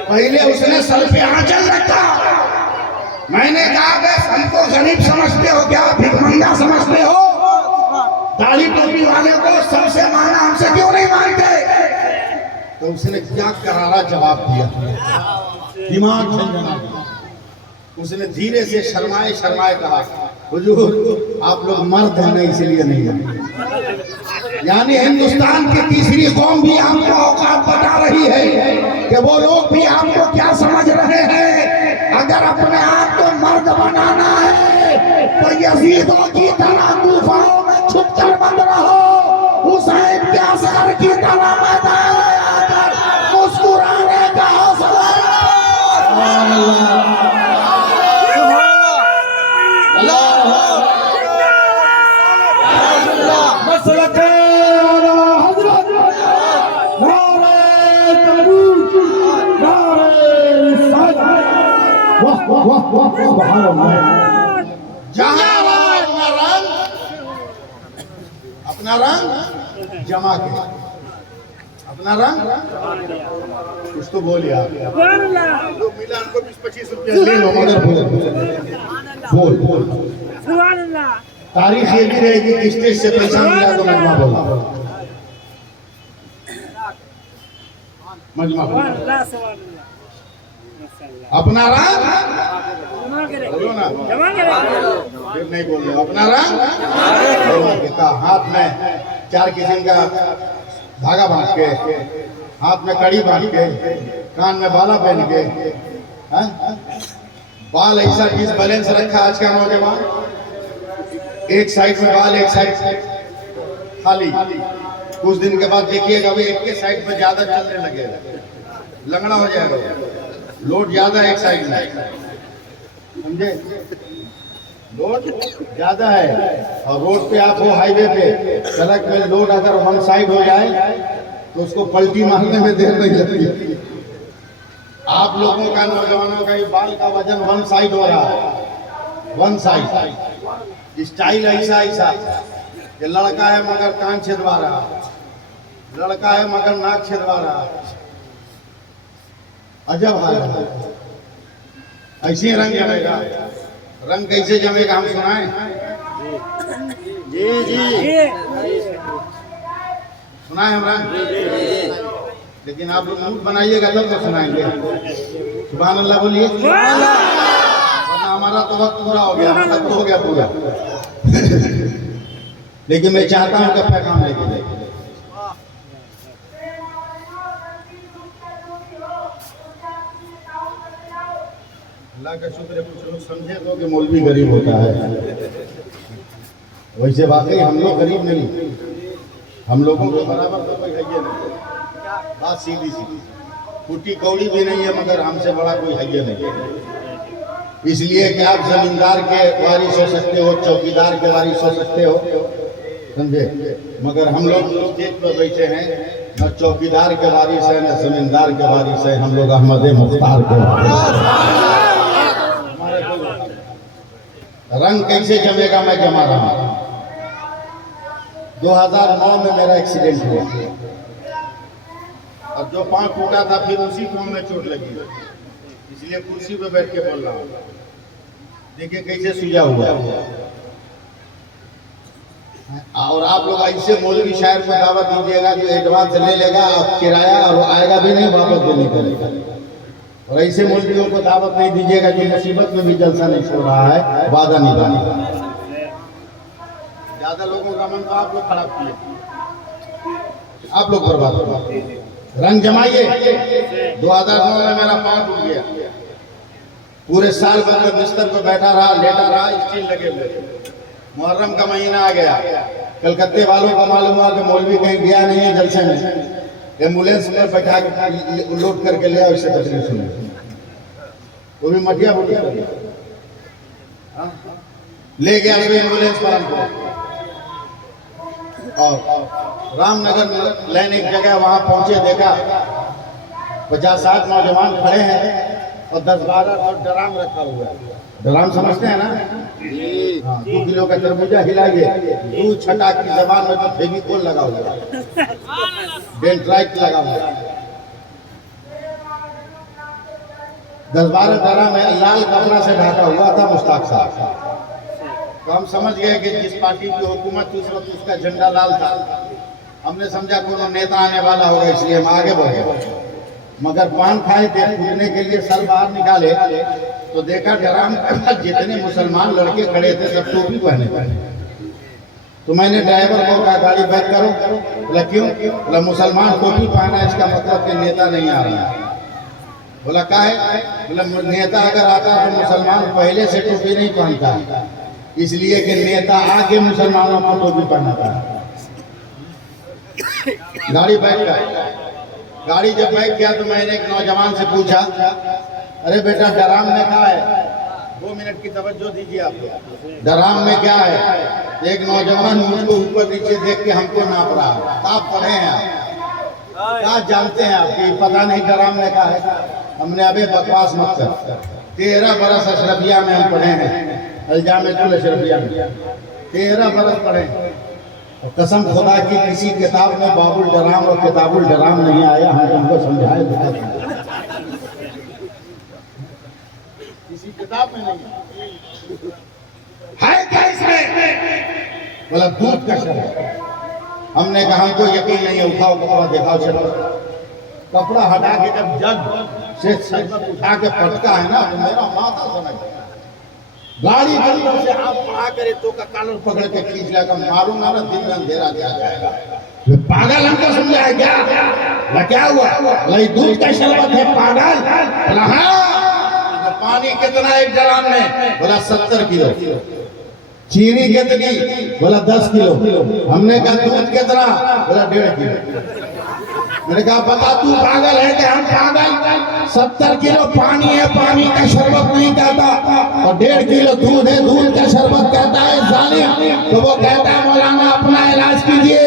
पहले उसने सर पे आंचल रखा। मैंने कहा कि हमको गरीब समझते हो क्या, भिखमंगा समझते हो? दाढ़ी टोपी वाले को सबसे मांगा, हमसे क्यों नहीं मांगते? तो उसने क्या करारा जवाब दिया, दिमाग झंझना। उसने धीरे से शर्माए शर्माए कहा, हुजूर आप लोग मर्द हैं ना इसलिए नहीं है। यानी हिंदुस्तान की तीसरी कौम भी आपको औकात बता रही है कि वो लोग भी आपको क्या समझ रहे हैं। अगर अपने आप को मर्द बनाना है तो यजीदों की तरह गुफाओं में छुप कर बंद रहो, हुसैन के असगर की तरह मैदान में आकर मुस्कुराने का हौसला। अपना रंग जमा के, अपना रंग कुछ तो बोल यार। लोग मिला उनको 20-25 रुपया ले लो, मगर बोल बोल। तारीख ये भी रहेगी कि स्टेज से पैसा मिला तो मजमा बोला, मजमा बोला। अपना रंग बोलो ना, फिर नहीं बोल रहे। अपना रंग का हाथ में 4 किस्म का धागा बांध के, हाथ में कड़ी बांध के, कान में बाला पहन के, बाल ऐसा डिसबैलेंस रखा आज का नौजवान, एक साइड में बाल एक साइड खाली। कुछ दिन के बाद देखिएगा वो एक के साइड में ज्यादा चलने लगेगा, लंगड़ा हो जाएगा। लोड ज्यादा एक साइड में, समझे? लोड ज्यादा है, और रोड पे आप हो हाईवे पे, सड़क में लोड अगर वन साइड हो जाए तो उसको पलटी मारने में देर नहीं लगती। आप लोगों का, नौजवानों का, ये बाल का वजन वन साइड हो रहा है, वन साइड। स्टाइल ऐसा ऐसा कि लड़का है मगर कान छेदवा रहा, लड़का है मगर नाक छेदवा रहा। अजब हाल है, ऐसे रंग रहेगा। रंग कैसे जमेगा हम सुनाएं? जी जी ये सुनाएं हम रंग, लेकिन आप लोग मूड बनाइएगा तब तो सुनाएंगे। सुभान अल्लाह बोलिए, वरना हमारा तो वक्त पूरा हो गया, हमारा तो हो गया पूरा। लेकिन मैं चाहता हूं कि पैगाम लेके जाए। अल्लाह का शुक्र है, कुछ लोग समझे तो कि मौलवी गरीब होता है। वैसे वाकई हम लोग गरीब नहीं, हम लोगों के बराबर तो कोई है नहीं। बात सीधी सी, फूटी कौड़ी भी नहीं है, मगर हमसे बड़ा कोई है नहीं। इसलिए कि आप जमींदार के वारिस हो सकते हो, चौकीदार के वारिस हो सकते हो, समझे, मगर हम लोग स्टेज पर बैठे हैं, न चौकीदार के वारिस है न जमींदार के वारिस है, हम लोग अहमद मुख्तार के वारिस हैं। रंग कैसे जमेगा मैं जमा रहा हूं। 2009 में मेरा एक्सीडेंट हुआ और जो पांव टूटा था फिर उसी पांव में चोट लगी, इसलिए कुर्सी पे बैठ के बोल रहा हूँ। देखिए कैसे सुझा हुआ। और आप लोग ऐसे मौलवी शायर को दावत दीजिएगा जो एडवांस ले लेगा और किराया और आएगा भी नहीं, वापस भी नहीं करेगा। और ऐसे मौलवियों को दावत नहीं दीजिएगा जो मुसीबत में भी जलसा नहीं छोड़ रहा है, वादा नहीं बनेगा। ज्यादा लोगों का मन तो आप लोग खराब किए, आप लोग बर्बाद हो। रंग जमाइए। 2009 में मेरा पांव टूट गया, पूरे साल भर में बिस्तर पर बैठा रहा, लेटा रहा, स्टील लगे हुए। मुहर्रम का महीना आ गया, कलकत्ते वालों को मालूम हुआ कि मौलवी कहीं गया नहीं है जलसे में, एम्बुलेंस में बैठा के लोड करके ले आओ, इससे तकलीफ सुनी, वो भी मटिया बोली ले गया एम्बुलेंस पर हमको। और रामनगर लाइन एक जगह वहां पहुंचे, देखा 50-60 नौजवान खड़े हैं और 10-12 ड्राम रखा हुआ है। ड्राम समझते हैं ना? हाँ, 2 किलो का तरबूजा हिलाइए, 2 छटा की जबान में तो फेविकोल लगा हुआ, डेंट्राइट लगा हुआ, 10-12 ड्राम में लाल कपड़ा से ढका हुआ था मुश्ताक साहब। तो हम समझ गए कि जिस पार्टी की हुकूमत थी उस वक्त उसका झंडा लाल था। हमने समझा कोई नेता आने वाला होगा, इसलिए हम आगे बढ़े। मगर पान खाए थे, फूटने के लिए सर बाहर निकाले तो देखा ड्राम के पास जितने मुसलमान लड़के खड़े थे सब टोपी पहने थे। तो मैंने ड्राइवर को कहा गाड़ी बैक करो। बोला क्यों? बोला मुसलमान टोपी पहना, इसका मतलब कि नेता नहीं आ रहा है। बोला क्या है? बोला नेता अगर आता तो मुसलमान पहले से टोपी नहीं पहनता, इसलिए कि नेता आके मुसलमानों को टोपी पहनाता है। गाड़ी बैठ गया। गाड़ी जब बैठ गया तो मैंने एक नौजवान से पूछा, अरे बेटा ड्राम में क्या है? 2 मिनट की तवज्जो दीजिए आप, ड्राम में क्या है? एक नौजवान मुझको ऊपर नीचे देख के हमको नाप रहा है। आप पढ़े हैं, आप क्या जानते हैं? आपकी पता नहीं ड्राम में क्या है? हमने अबे बकवास मत कर, 13 बरस अशरफिया में हम पढ़े हैं, अल्जामेतुल अशरफिया में 13 बरस पढ़े। और कसम खुदा की किसी किताब में बाबुल डराम और किताबुल डराम नहीं आया, हम तुमको समझाए किसी किताब में नहीं है। क्या इसमें? बोला दूध का शरबत। हमने कहा हमको यकीन नहीं है, उठाओ कपड़ा दिखाओ, चलो। कपड़ा हटा के जब जग से शरबत उठा के पटका है ना, तो मेरा माथा समझ गया। गाड़ी अंदर से आप पढ़ा करे तो का कॉलर पकड़ के खींच लगा, मारूंगा ना दिन में अंधेरा क्या जाएगा। पागल हमको समझा है क्या? क्या हुआ? लई दूध का शरबत है पागल? बोला हाँ। पानी कितना एक ड्राम में? बोला 70 किलो। चीनी कितनी? बोला 10 किलो। हमने कहा दूध कितना? बोला 1.5 किलो। मैंने कहा बता तू पागल है कि हम पागल? 70 किलो पानी है, पानी का शरबत नहीं कहता, और 1.5 किलो दूध है, दूध का शरबत कहता है जालिम। तो वो कहता है मौलाना अपना इलाज कीजिए,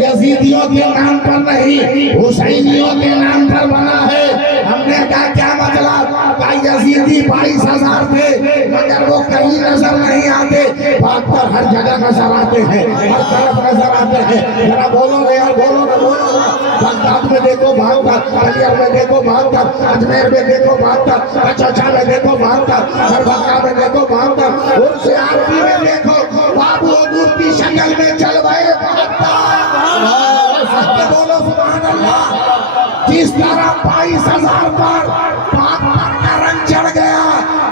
यजीदियों के नाम पर नहीं हुसैनियों के नाम पर बना है। हमने कहा क्या मतलब? यजीदी 22,000 थे, मगर वो कहीं नजर नहीं आते। भाग कर हर जगह नजर आते हैं, हर तरफ नजर आते हैं। जरा बोलो रे यार, बोलो ना, बोलो ना। बगदाद में देखो भागकर, अलियर में देखो भागकर, अजमेर में देखो भागकर, अच्छा में देखो भागकर, दरभंगा में देखो भागकर, उनसे आरती में देखो बाबू हजूर की शक्ल में चल रहे भागकर। बोलो सुभान अल्लाह। जिस तरह 22,000 पर पाक का रंग चढ़ गया,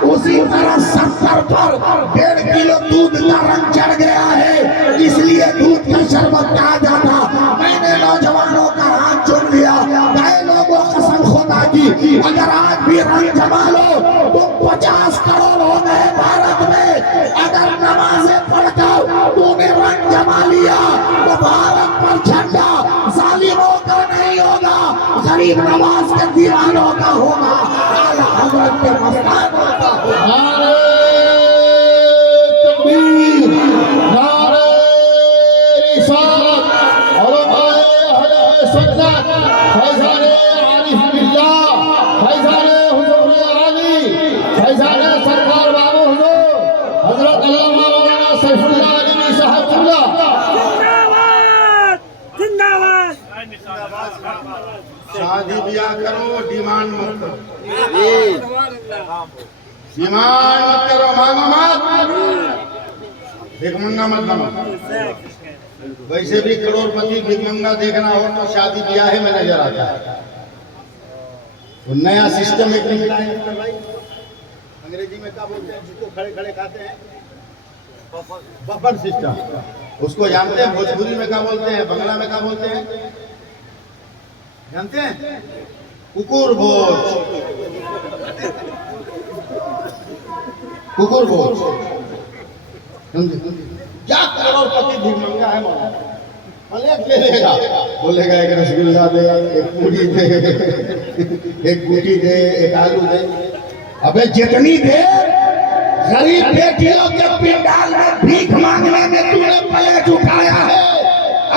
उसी तरह 70 पर 1.5 किलो दूध का रंग चढ़ गया है। इसलिए दूध का शरबत कहा जाता। मैंने नौजवानों का हाथ चुन लिया, नए लोगों कसम खुदा की, अगर आज भी रंग जमा लो तो 50 करोड़ हो गए भारत में। अगर नमाजें पढ़कर तूने रंग जमा लिया तो भारत पर झंडा जालिमों का नहीं होगा, गरीब नवाज के दीवानों का होगा, आला हजरत के मस्तानों का होगा। नारे तकबीर, नारे रिसालत, उलमाए अहले सुन्नत, फैज़ाने आरिफ बिल्लाह, फैज़ाने हुज़ूर आली, फैज़ाने सरकार बाबू हुज़ूर हज़रत अल्लामा मौलाना सैफुल्लाह अली साहब क़िबला। जिंदाबाद शादी ब्याह करो, डिमांड मत करो, जिंदाबाद। डिमांड मत करो, मांगो मत, भिखमंगा मत बनो। वैसे भी करोड़पति भिखमंगा देखना हो तो शादी ब्याह में नजर आता है। तो नया सिस्टम एक निकला है, अंग्रेजी में क्या बोलते हैं जिसको खड़े खड़े खाते हैं, बफर सिस्टम। उसको जानते हैं? भोजपुरी में क्या बोलते हैं, बंगला में क्या बोलते हैं, जानते हैं? कुकुर भोज, कुकुर भोज। क्या करोड़पति भिखमंगा है मौलाना, प्लेट ले लेगा, बोलेगा एक रसगुल्ला दे, एक पूरी दे, एक बूटी दे, एक आलू दे। अबे जितनी देर गरीब बेटियों के पिंडाल में भीख मांगने में तूने प्लेट उठाया है,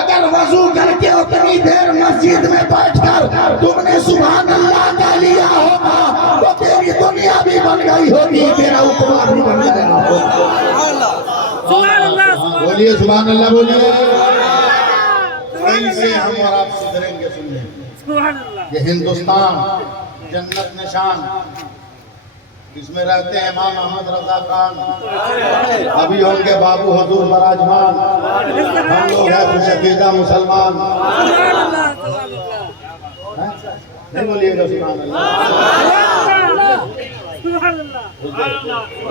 अगर वजू करके उतनी देर मस्जिद में बैठकर तुमने सुभान अल्लाह कह लिया होगा तो तेरी दुनिया भी बन गई होगी, तेरा उपमा भी बन गया होगा। सुभान अल्लाह, बोलिए सुभान अल्लाह, बोलिए। कहीं से हम और आप सुधरेंगे। सुनिए, सुभान अल्लाह। ये हिंदुस्तान जन्नत निशान, इसमें रहते हैं इमाम अहमद रजा खान, अभी होंगे बाबू हजूर बराजमान, हम लोग हैं खुशकीदा मुसलमान। नहीं बोलिएगा सुभान अल्लाह।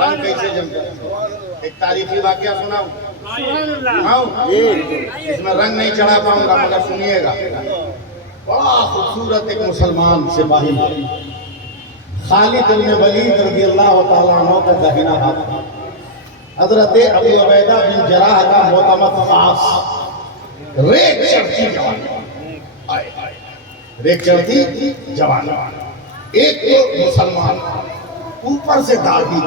रंग कैसे जमता है? एक तारीखी वाकया सुनाऊं? इसमें रंग नहीं चढ़ा पाऊंगा मगर सुनिएगा। बड़ा खूबसूरत एक मुसलमान सिपाही खालिद इब्न वलीद रज़ियल्लाहु ताला अन्हु का दाहिना हाथ, हजरत अबू उबैदा बिन जराह का मोतमद खास, रेत चढ़ती जवान, रेत चढ़ती जवान, एक तो मुसलमान, ऊपर से दाढ़ी,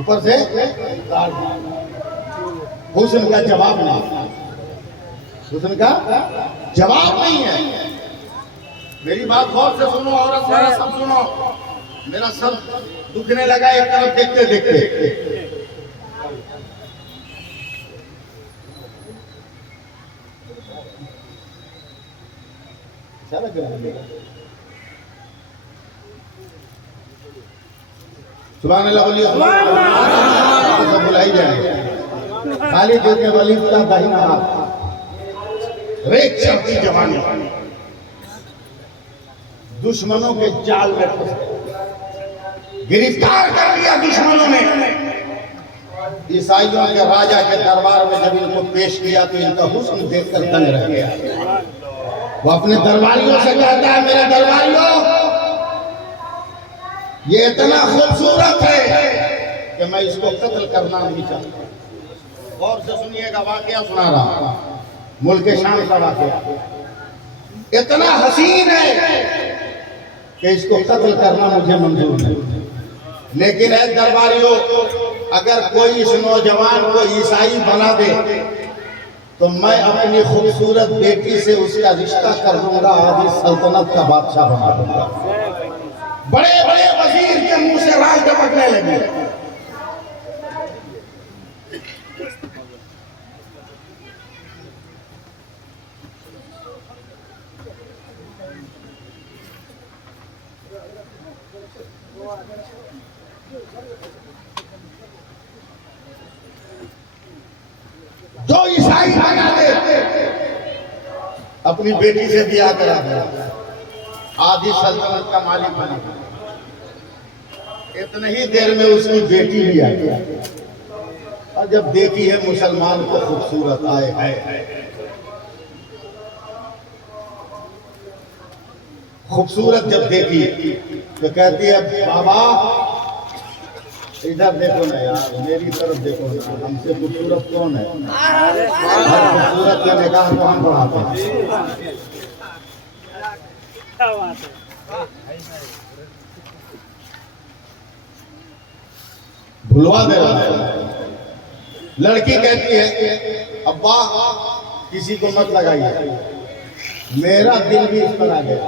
ऊपर से दाढ़ी, हुस्न का जवाब नहीं, हुस्न का जवाब नहीं है। मेरी बात गौर से सुनो, औरत मेरा सब सुनो, मेरा सब दुखने लगा एक तरफ देखते देखते। सुभान अल्लाह, बोलिए सब बुलाई जाए। खाली देखने वाली का दाहिना हाथ, रेत चढ़ती जवानी, दुश्मनों के जाल में फंस गए, गिरफ्तार कर लिया दुश्मनों ने। ईसाइयों के राजा के दरबार में जब इनको पेश किया तो इनका हुस्न देखकर दंग रह गया। वो अपने दरबारियों से कहता है, मेरे दरबारियों, ये इतना खूबसूरत है कि मैं इसको कत्ल करना नहीं चाहता। गौर से सुनिएगा, वाकया सुना रहा, मुल्क शाम का वाकया। इतना हसीन है कि इसको कत्ल करना मुझे मंजूर नहीं। लेकिन ऐ दरबारियों, अगर कोई इस नौजवान को ईसाई बना दे तो मैं अपनी खूबसूरत बेटी से उसका रिश्ता कर दूंगा, आदि सल्तनत का बादशाह बना दूंगा। बड़े बड़े वजीर के मुंह से राज टपकने लगे। जो ईसाई बना दे अपनी बेटी से ब्याह करा दिया, आधी सल्तनत का मालिक बना दिया। इतने ही देर में उसकी बेटी भी आई और जब देखी है मुसलमान को खूबसूरत आए है, खूबसूरत जब देखी तो कहती है बाबा इधर देखो ना यार, मेरी तरफ देखो ना, हमसे खूबसूरत कौन है? खूबसूरत का निकाह कौन पढ़ाते हैं? क्या बात है। भुलवा दे रहा है। लड़की कहती है अब्बा किसी को मत लगाइए, मेरा दिल भी इस पर आ गया,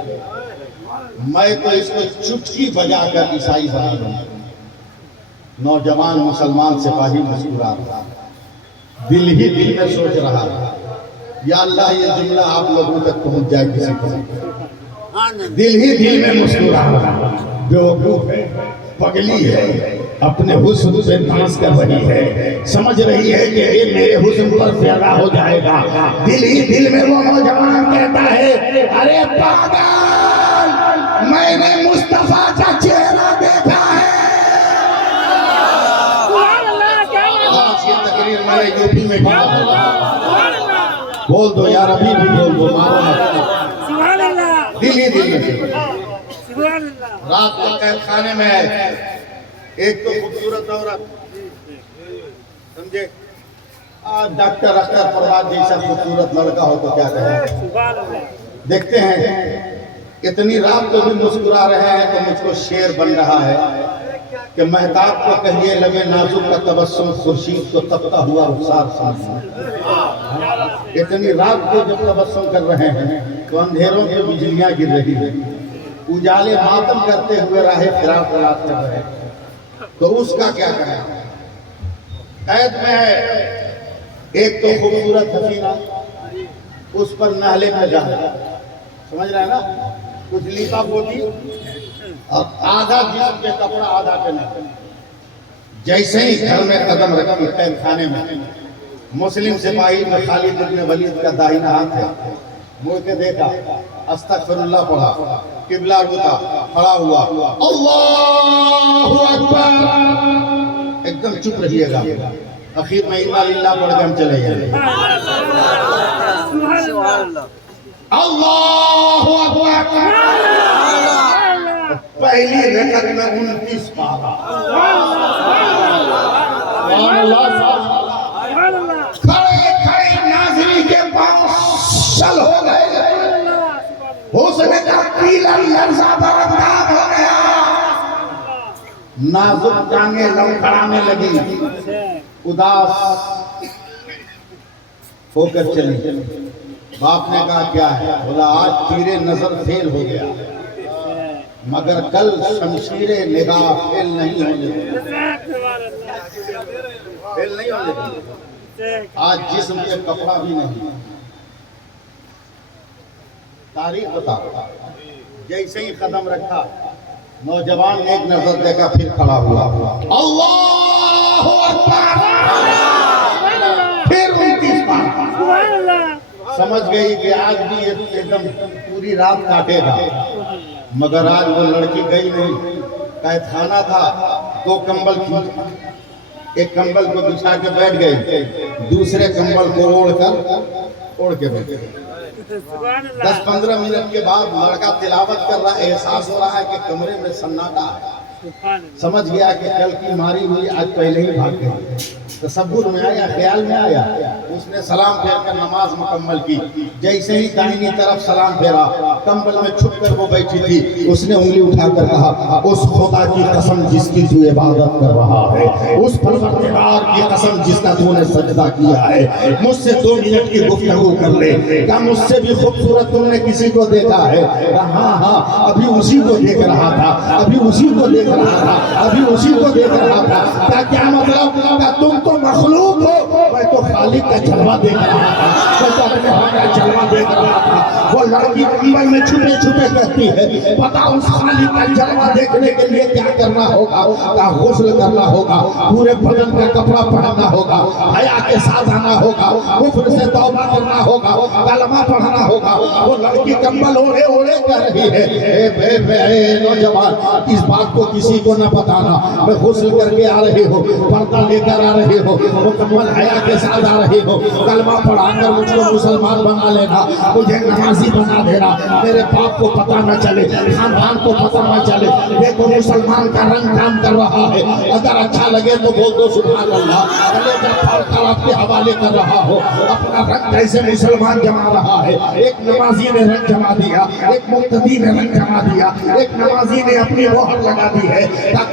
मैं तो इसको चुटकी बजाकर ईसाई बना दूंगा। नौजवान मुसलमान सिपाही मुस्कुरा रहा, दिल ही दिल में सोच रहा, या अल्लाह ये जुमला आप लोगों तक पहुंच जाए किसी को। दिल ही दिल में मुस्कुरा रहा, बेवकूफ है, पगली है, अपने हुस्न से नाश कर रही है, समझ रही है कि ये मेरे हुस्न पर ज्यादा हो जाएगा। दिल ही दिल में वो नौजवान कहता है अरे पागल, मैंने मुस्तफा का चेहरा देखा है। आज ये तकरीर मेरे यूपी में बोल दो यार, अभी भी बोल दो, मारो मत। दिल ही दिल में रात को कैद खाने में है, एक तो खूबसूरत औरत, समझे, डॉक्टर अख्तर परवाज जैसा खूबसूरत लड़का हो तो क्या कहें। देखते हैं इतनी रात को भी मुस्कुरा रहे हैं तो मुझको शेर बन रहा है कि महताब को कहिए लगे नाजुक का तबस्सुम खुर्शीद को तपता हुआ रुखसार सामने। इतनी रात को जब तबस्सुम कर रहे हैं तो अंधेरों की बिजलियां गिर रही है, उजाले मातम करते हुए राहे फिराक तलाश कर रहे हैं, तो उसका क्या करें। कैद में है, एक तो खूबसूरत हसीना, उस पर नहले में जा, समझ रहे हैं ना, कुछ लीपा पोती और आधा जिस्म पे कपड़ा आधा पे नहीं। जैसे ही घर में कदम रखी कैद खाने में, मुस्लिम सिपाही में खालिद इब्न वलीद का दाहिना हाथ है, मुड़ के देखा, अस्तगफिरुल्लाह पढ़ा, किबला रुका, खड़ा हुआ, अल्लाहु अकबर, एकदम चुप रहिएगा। आखिर में इन्ना लिल्लाह पढ़ के हम चले गए। अल्लाहु अकबर, पहली रकअत में 29 पारा, खड़े खड़े नाज़री के पांव सल हो गए, हुस्न का पीला लर्जा बरकरार हो गया, नाजुक टांगे लड़खड़ाने लगी, उदास होकर चली। बाप ने कहा क्या है? बोला आज तीरे नजर फेल हो गया, मगर कल शमशीरे निगाह फेल नहीं होने देगी, फेल नहीं होने देगी। आज जिस्म पे कपड़ा भी नहीं। तारीख बता, जैसे ही कदम रखा नौजवान ने एक नजर देखा, फिर खड़ा हुआ, अल्लाहु अकबर, फिर 29 बार। समझ गई कि आज भी एकदम पूरी रात काटेगा, मगर आज वो लड़की गई नहीं। कैद खाना था, 2 कंबल खींचा, एक कंबल को बिछा के बैठ गई, दूसरे कंबल को ओढ़ के बैठ गई। 10-15 मिनट के बाद लड़का तिलावत कर रहा है, एहसास हो रहा है कि कमरे में सन्नाटा है। समझ गया कि कल की मारी हुई आज पहले ही भाग गई। तसव्वुर में आया, ख्याल में आया, उसने सलाम फेर कर नमाज मुकम्मल की। जैसे ही दाहिनी तरफ सलाम फेरा, कंबल में छुप कर वो बैठी थी, उसने उंगली उठाकर कहा, उस खुदा की कसम जिसकी तू इबादत कर रहा है, उस परवरदिगार की कसम जिसका तूने सजदा किया है, मुझसे 2 मिनट की गुफ्तगू कर ले। क्या मुझसे भी खूबसूरत तुमने किसी को देखा है? हाँ हाँ, अभी उसी को देख रहा था, अभी उसी को देख रहा था, अभी उसी को देख रहा था। क्या मतलब? तुम तो मखलूक हो, मैं तो मालिक का जलवा देख रहा था, मैं तो अपने हक का जलवा देख रहा था। वो लड़की कंबल में छुपे छुपे कहती है, पता उस खालिक का जलवा देखने के लिए क्या करना होगा, क्या गुस्ल करना होगा, पूरे बदन का कपड़ा पहनना होगा, हया के साथ आना होगा, कुफ्र से तौबा करना होगा, कलमा पढ़ना होगा। वो लड़की कंबल ओढ़े ओढ़े कह रही है, नौजवान इस बात को किसी को न बताना, मैं गुस्ल करके आ रही हो, पर्दा लेकर आ रही हो, मुकम्मल हया के साथ आ रही हो, कलमा पढ़ाकर मुझको मुसलमान बना लेना, मुझे नमाजी बना देना, मेरे बाप को पता न चले, खानदान को पता न चले। देखो मुसलमान का रंग काम कर रहा है, अगर अच्छा लगे तो बोल दो सुभान अल्लाह। आपके हवाले कर रहा हो अपना रंग कैसे मुसलमान जमा रहा है। एक नमाजी ने रंग जमा दिया, एक मुक्तदी ने रंग जमा दिया, एक नमाजी ने अपनी मोहर लगा दी है,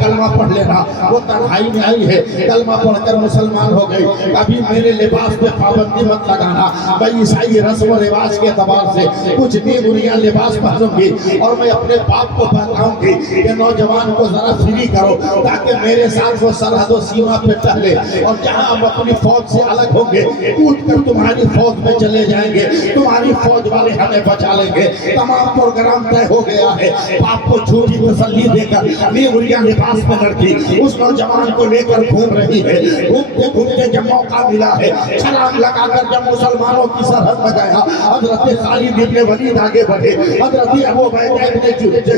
कलमा पढ़ लेना। वो तन्हाई में आई है, कलमा पढ़कर मुसलमान हो गई। कभी मेरे लिबास पे पाबंदी मत लगाना, मैं ईसाई रस्म और रिवाज के एतबार से कुछ नीमुरिया लिबास पहनूंगी और मैं अपने बाप को बताऊंगी कि नौजवान को जरा फ्री करो, ताकि मेरे साथ वो सरहद सीमा पे टहले, और जहां हम अपनी फौज से अलग होंगे कूद कर तुम्हारी फौज में चले जाएंगे, तुम्हारी फौज वाले हमें बचा लेंगे। तमाम प्रोग्राम तय हो गया है। बाप को झूठी तसल्ली देकर नीमुरिया लिबास में लड़की उस नौजवान को लेकर घूम रही है। घूमते घूमते जब मौका मिला है, छलांग लगाकर जब मुसलमानों की सरहद में गया, हजरत खालिद इब्न वलीद आगे बढ़े, हजरत अबू बैदा इब्न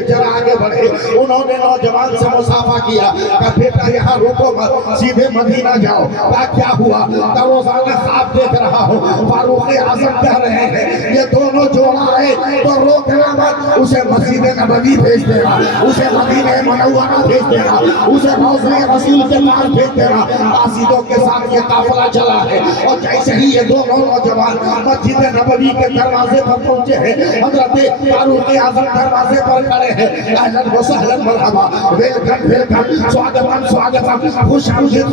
जरा आगे बढ़े। उन्होंने नौजवान से मुसाफा किया, कहा बेटा यहाँ रुको मत, सीधे मदीना जाओ। कहा क्या हुआ? कहा रोजाना ख्वाब देख रहा हूँ, फारूक आजम कह रहे हैं ये दोनों जोड़ा है तो रोकना मत, उसे मस्जिद नबवी भेज देना, उसे मदीना मुनव्वरा भेज देना, उसे रोज़े रसूल के पास भेज देना। कासिदों के साथ ये काफिला चला है, और जैसे ही ये दोनों नौजवान मस्जिद नबवी के दरवाजे पर पहुंचे हैं, हजरत फारूक आजम दरवाजे पर खड़े हैं। अहलन व सहलन मरहबा, वेलकम वेलकम, स्वागतम स्वागतम, खुश आमदीद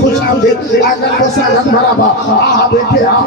अहलन व सहलन मरहबा, आ बेटे आ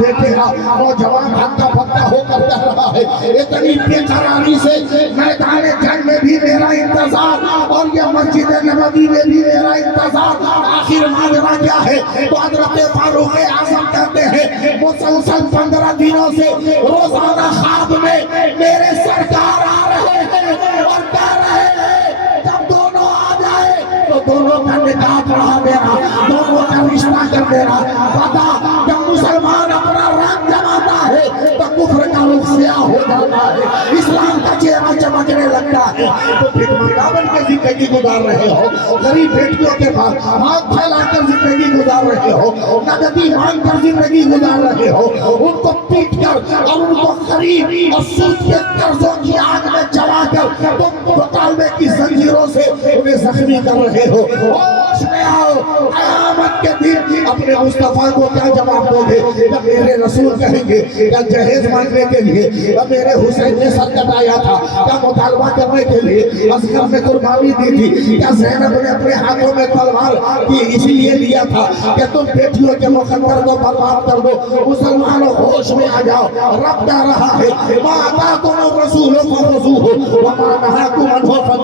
बेटे आ। नौजवान हक्का पक्का होकर कह रहा है, इतनी बेकरारी से मैदान जंग में भी मेरा इंतजार और ये मस्जिद नबवी में भी मेरा इंतजार, आखिर माजरा क्या है? तो हजरत फारूक आजम कहते हैं मुसलसल 15 दिनों से रोजाना ख्वाब में मेरे सरकार आ रहे हैं और कह रहे हैं जब दोनों आ जाए तो दोनों का निकाह पढ़ा देना, दोनों का रिश्ता कर देना। पता जब मुसलमान अपना रंग जमाता है तो कुफ्र का रुख स्याह हो जाता है, इस्लाम का चेहरा चमकने लगता है। तो भिखमंगावन के जिंदगी गुजार रहे हो, गरीब बेटियों के पास हाथ फैलाकर जिंदगी गुजार रहे हो, नगदी मांगकर जिंदगी गुजार रहे हो, उनको पीट कर और उनको खरीद और सूद के कर्जों की आग में जलाकर तुम मुतालबे की जंजीरों से उन्हें जख्मी कर रहे हो। होश में आओ, क़यामत के दिन अपने मुस्तफा को क्या जवाब दोगे? जब मेरे रसूल कहेंगे क्या जहेज मांगने के लिए, जब मेरे हुसैन ने सर कटाया था क्या मुतालबा करने के लिए, असगर ने कुर्बानी दी थी, क्या ज़ैनब ने अपने हाथों में तलवार की इसलिए लिया था कि तुम बेटियों के मुकद्दर को बर्बाद कर दो? मुसलमानों होश में आ जाओ, रब कह रहा है माता तुम रसूल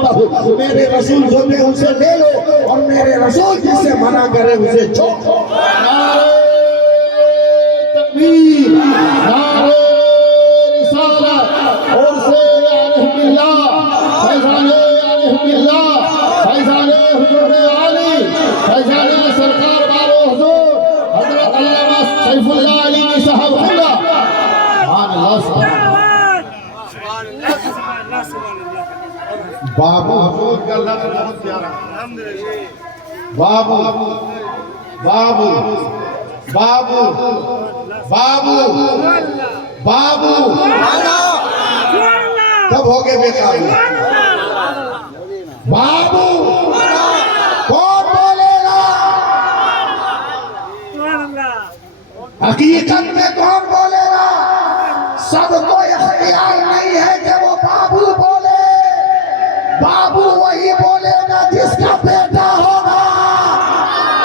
हो, मेरे रसूल जो दे उसे ले लो और मेरे रसूल जिससे मना करे उसे छोड़ो। तकबीर, नारे रिसालत, और से अलहम्दुलिल्लाह, फैज़ाने अलहम्दुलिल्लाह, फैज़ाने हुजूर आली, फैज़ाने सरकार वालो हुजूर हजरत अल्लामा सैफुल्लाह अली साहब हुल्ला। सुभान अल्लाह, बाबू हुजूर का लफ्ज़ बहुत प्यारा, बाबू बाबू बाबू बाबू बाबू तब हो गए बेकाबू। बाबू कौन बोलेगा? हकीकत में कौन बोलेगा? सबको इख्तियार नहीं है कि वो बाबू बोले। बाबू वही बोलेगा जिसका बेटा होगा।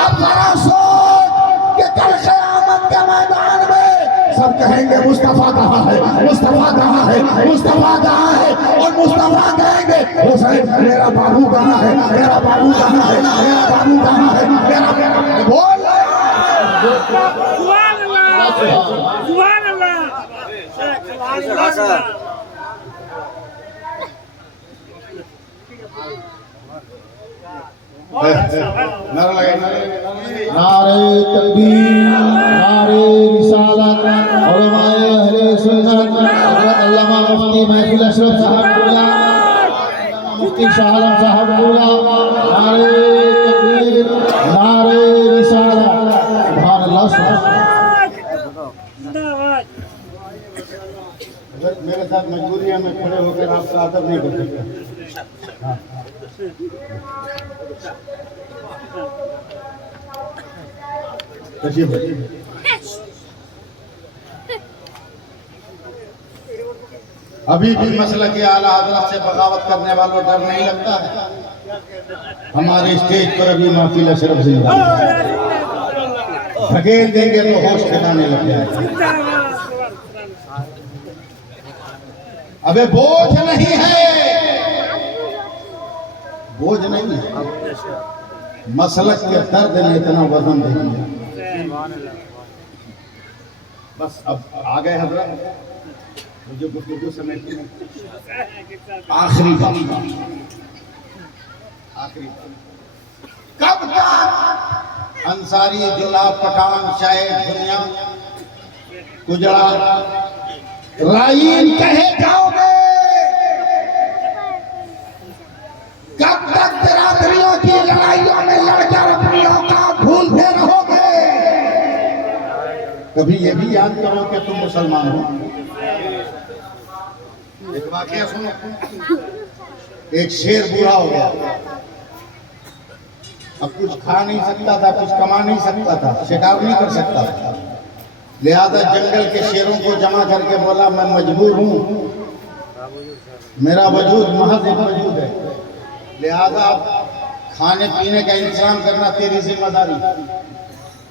अब जरा सोच कि कल क़यामत के मैदान में सब कहेंगे मुस्तफा कहाँ है, मुस्तफा कहाँ है, मुस्तफा कहाँ है, और मुस्तफा कहेंगे हुसैन मेरा बाबू कहाँ है, मेरा बाबू कहाँ है, मेरा बाबू कहाँ है, मेरा बोल नारा लगे नारे तकबीर, नारे रिसालत, उलमाए अहले सुन्नत, हज़रत अल्लामा मुफ्ती महफिल अशरफ साहब बोला, मुफ्ती शाह आलम साहब बोला, नारे तकबीर, नारे रिसालत, सुभान अल्लाह सुभान अगर मेरे साथ मजबूरियां में खड़े होकर आपका आदर नहीं कर सकते। हाँ। तशरीफ रखिए। अभी भी मसला के आला हजरत से बगावत करने वालों डर नहीं लगता है। हमारे स्टेज पर अभी महफिल अशरफ जिंदा है। धकेल देंगे तो होश ठिकाने लग जाएगा। अबे बोझ नहीं है, बोझ नहीं है, मसलक के दर्द ने इतना वजन दे दिया। बस अब आ गए हजरत, मुझे गुफ्तगू समेटने में आखिरी बात, कब तक अंसारी, जुला, पठान, शायद दुनिया गुजरा राइन कहे जाओगे? कब तक बिरादरियों की लड़ाइयों में लड़कर अपनी औकात भूलते रहोगे? कभी ये भी याद करो कि तुम मुसलमान हो। एक वाकया सुनो। एक शेर बूढ़ा हो गया, अब कुछ खा नहीं सकता था, कुछ कमा नहीं सकता था, शिकार नहीं कर सकता था। लिहाजा जंगल के शेरों को जमा करके बोला, मैं मजबूर हूँ, मेरा वजूद महज एक वजूद है, लिहाजा खाने पीने का इंतजाम करना तेरी जिम्मेदारी।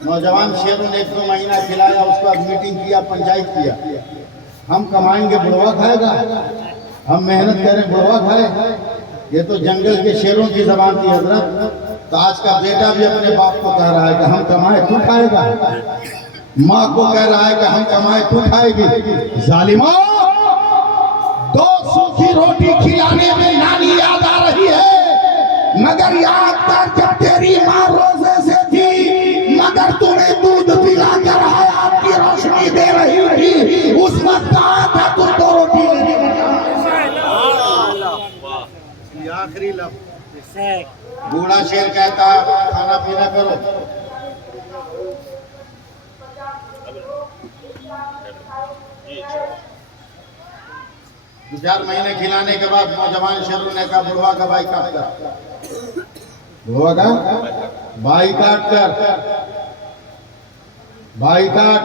नौजवान शेरों ने 1-2 महीना खिलाया, उसके बाद मीटिंग किया, पंचायत किया, हम कमाएंगे बुढ़वा खाएगा, हम मेहनत करें बुढ़वा खाए। ये तो जंगल के शेरों की जबान थी हजरत। तो आज का बेटा भी अपने बाप को कह रहा है कि हम कमाए तू खाएगा, माँ को कह रहा है कि हम कमाए तू खाएगी। जालिमा, 2 सूखी रोटी खिलाने में नानी याद आ रही है, मगर याद कर जब तेरी माँ रोजे से थी, मगर तुम्हें दूध पिला कर हयात की रोशनी दे रही थी, उस वक्त कहा था तू 2 रोटी नहीं बना। आखिरी लफ्ज़ बूढ़ा शेर कहता, खाना पीना करो। 2-4 महीने खिलाने के बाद नौजवान शेरों ने कहा, बुढ़वा का भाई काट कर, बुढ़वा का भाई काट कर, भाई काट।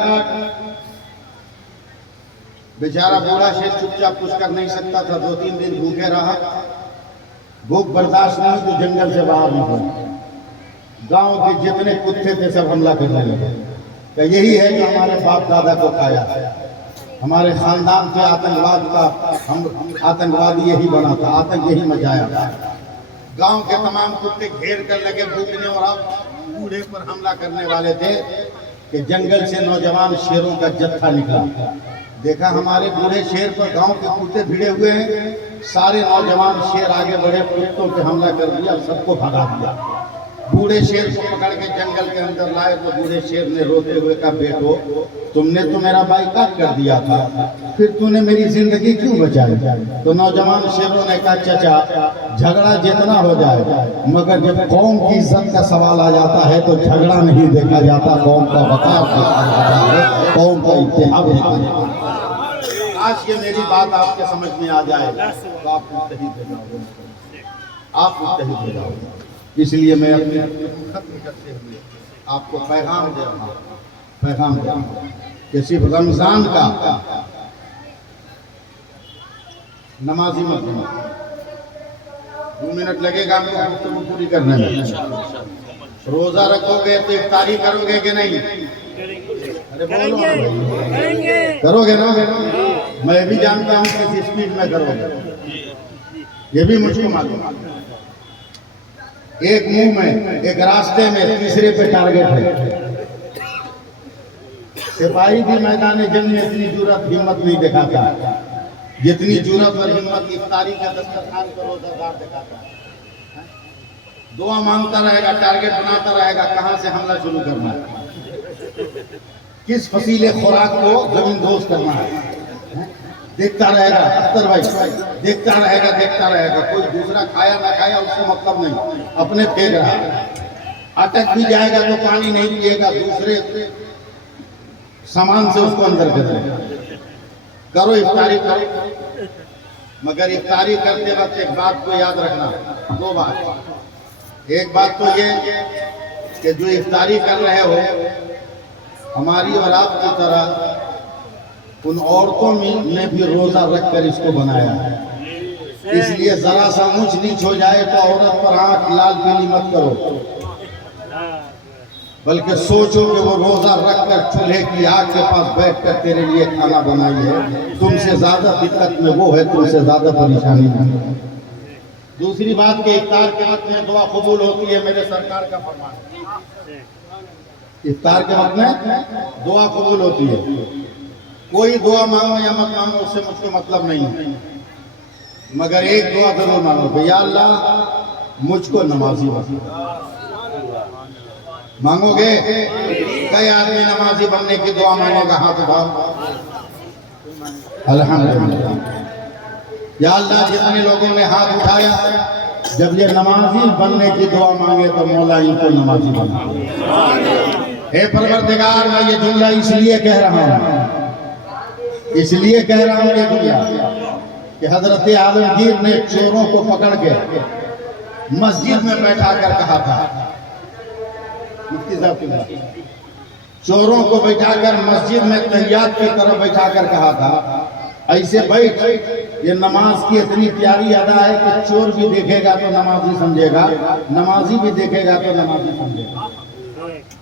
बेचारा बूढ़ा शेर चुपचाप कुछ कर नहीं सकता था। 2-3 दिन भूखे रहा, भूख बर्दाश्त नहीं तो जंगल से बाहर निकला। गांव के जितने कुत्ते थे सब हमला करने लगे। तो यही है जो हमारे बाप दादा को खाया, हमारे खानदान के आतंकवाद का, हम आतंकवाद यही बना था, आतंक यही मचाया था। गांव के तमाम कुत्ते घेर कर लगे भूखने, और अब बूढ़े पर हमला करने वाले थे कि जंगल से नौजवान शेरों का जत्था निकला। देखा हमारे बूढ़े शेर पर गांव के कुत्ते भिड़े हुए हैं, सारे नौजवान शेर आगे बढ़े, कुत्तों पे हमला कर दिया, सबको भगा दिया। बूढ़े शेर को पकड़ के जंगल के अंदर लाए तो बूढ़े शेर ने रोते हुए कहा, बेटो तुमने तो मेरा बाइकाट कर दिया था, फिर तूने मेरी जिंदगी क्यों बचाई? तो नौजवान शेरों ने कहा, चाचा झगड़ा जितना हो जाए, मगर जब कौम की इज्जत का सवाल आ जाता है तो झगड़ा नहीं देखा जाता, कौम का वकार देखा जाता है, कौम का इत्तेहाद देखा जाता है। आज ये मेरी बात आपके समझ में आ जाए तो आप मुत्तहिद हो जाओगे, आप मुत्तहिद हो जाओगे। इसलिए मैं अपने खत्म करते हुए आपको पैगाम दे रहा हूँ कि सिर्फ रमजान का नमाजी मत बनो। 2 मिनट लगेगा आपको पूरी करने में। रोजा रखोगे तो इफ्तारी करोगे कि नहीं? अरे बोलो करोगे ना? मैं भी जानता हूँ किस स्पीड में करोगे, ये भी मुझको मालूम है। एक मुंह में, एक रास्ते में, तीसरे पे टारगेट है। सिपाही भी मैदान जंग में इतनी जुर्रत हिम्मत नहीं दिखाता जितनी जुर्रत और हिम्मत इफ्तारी का दस्तरखान पर रोजादार दिखाता है। दुआ मांगता रहेगा, टारगेट बनाता रहेगा, कहां से हमला शुरू करना है, किस फसीले खुराक को जमीन दोज करना है। देखता रहेगा अख्तर भाई, देखता रहेगा, कोई दूसरा खाया ना खाया उससे मतलब नहीं, अपने फेंक रहा है। अटक भी जाएगा तो पानी नहीं पिएगा, दूसरे सामान से उसको अंदर कर देगा। करो इफ्तारी करो, मगर इफ्तारी करते वक्त एक बात को याद रखना, दो बात। एक बात तो ये कि जो इफ्तारी कर रहे हो हमारी और आपकी तरह उन औरतों ने भी रोजा रखकर इसको बनाया है, इसलिए जरा सा ऊंच नीच हो जाए तो औरत पर आंख लाल पीली मत करो, बल्कि सोचो कि वो रोजा रखकर चूल्हे की आग के पास बैठकर तेरे लिए खाना बनाई है। तुमसे ज्यादा दिक्कत में वो है, तुमसे ज्यादा परेशानी में। दूसरी बात कि इफ्तार के वक्त में दुआ कबूल होती है, मेरे सरकार का फरमान है। इफ्तार के वक्त में दुआ कबूल होती है। कोई दुआ मांगो या मत मांगो उससे मुझको मतलब नहीं है, मगर एक दुआ जरूर मांगो कि या अल्लाह मुझको नमाजी बना। मांगोगे? कई आदमी नमाजी बनने की दुआ मांगेगा, हाथ उठाओ। अल्हम्दुलिल्लाह। या अल्लाह जितने लोगों ने हाथ उठाया, जब ये नमाजी बनने की दुआ मांगे तो मौला इनको नमाजी बना। हे परवरदिगार, मैं ये जुमला इसलिए कह रहा हूँ ये जुमला कि हजरत आलमगीर ने चोरों को पकड़ के मस्जिद में बैठा कर कहा था, मुफ्ती साहब की बात, चोरों को बैठाकर मस्जिद में तहियात की तरफ बैठाकर कहा था, ऐसे बैठ, ये नमाज की इतनी प्यारी अदा है कि चोर भी देखेगा तो नमाजी समझेगा, नमाजी भी देखेगा तो नमाजी समझेगा।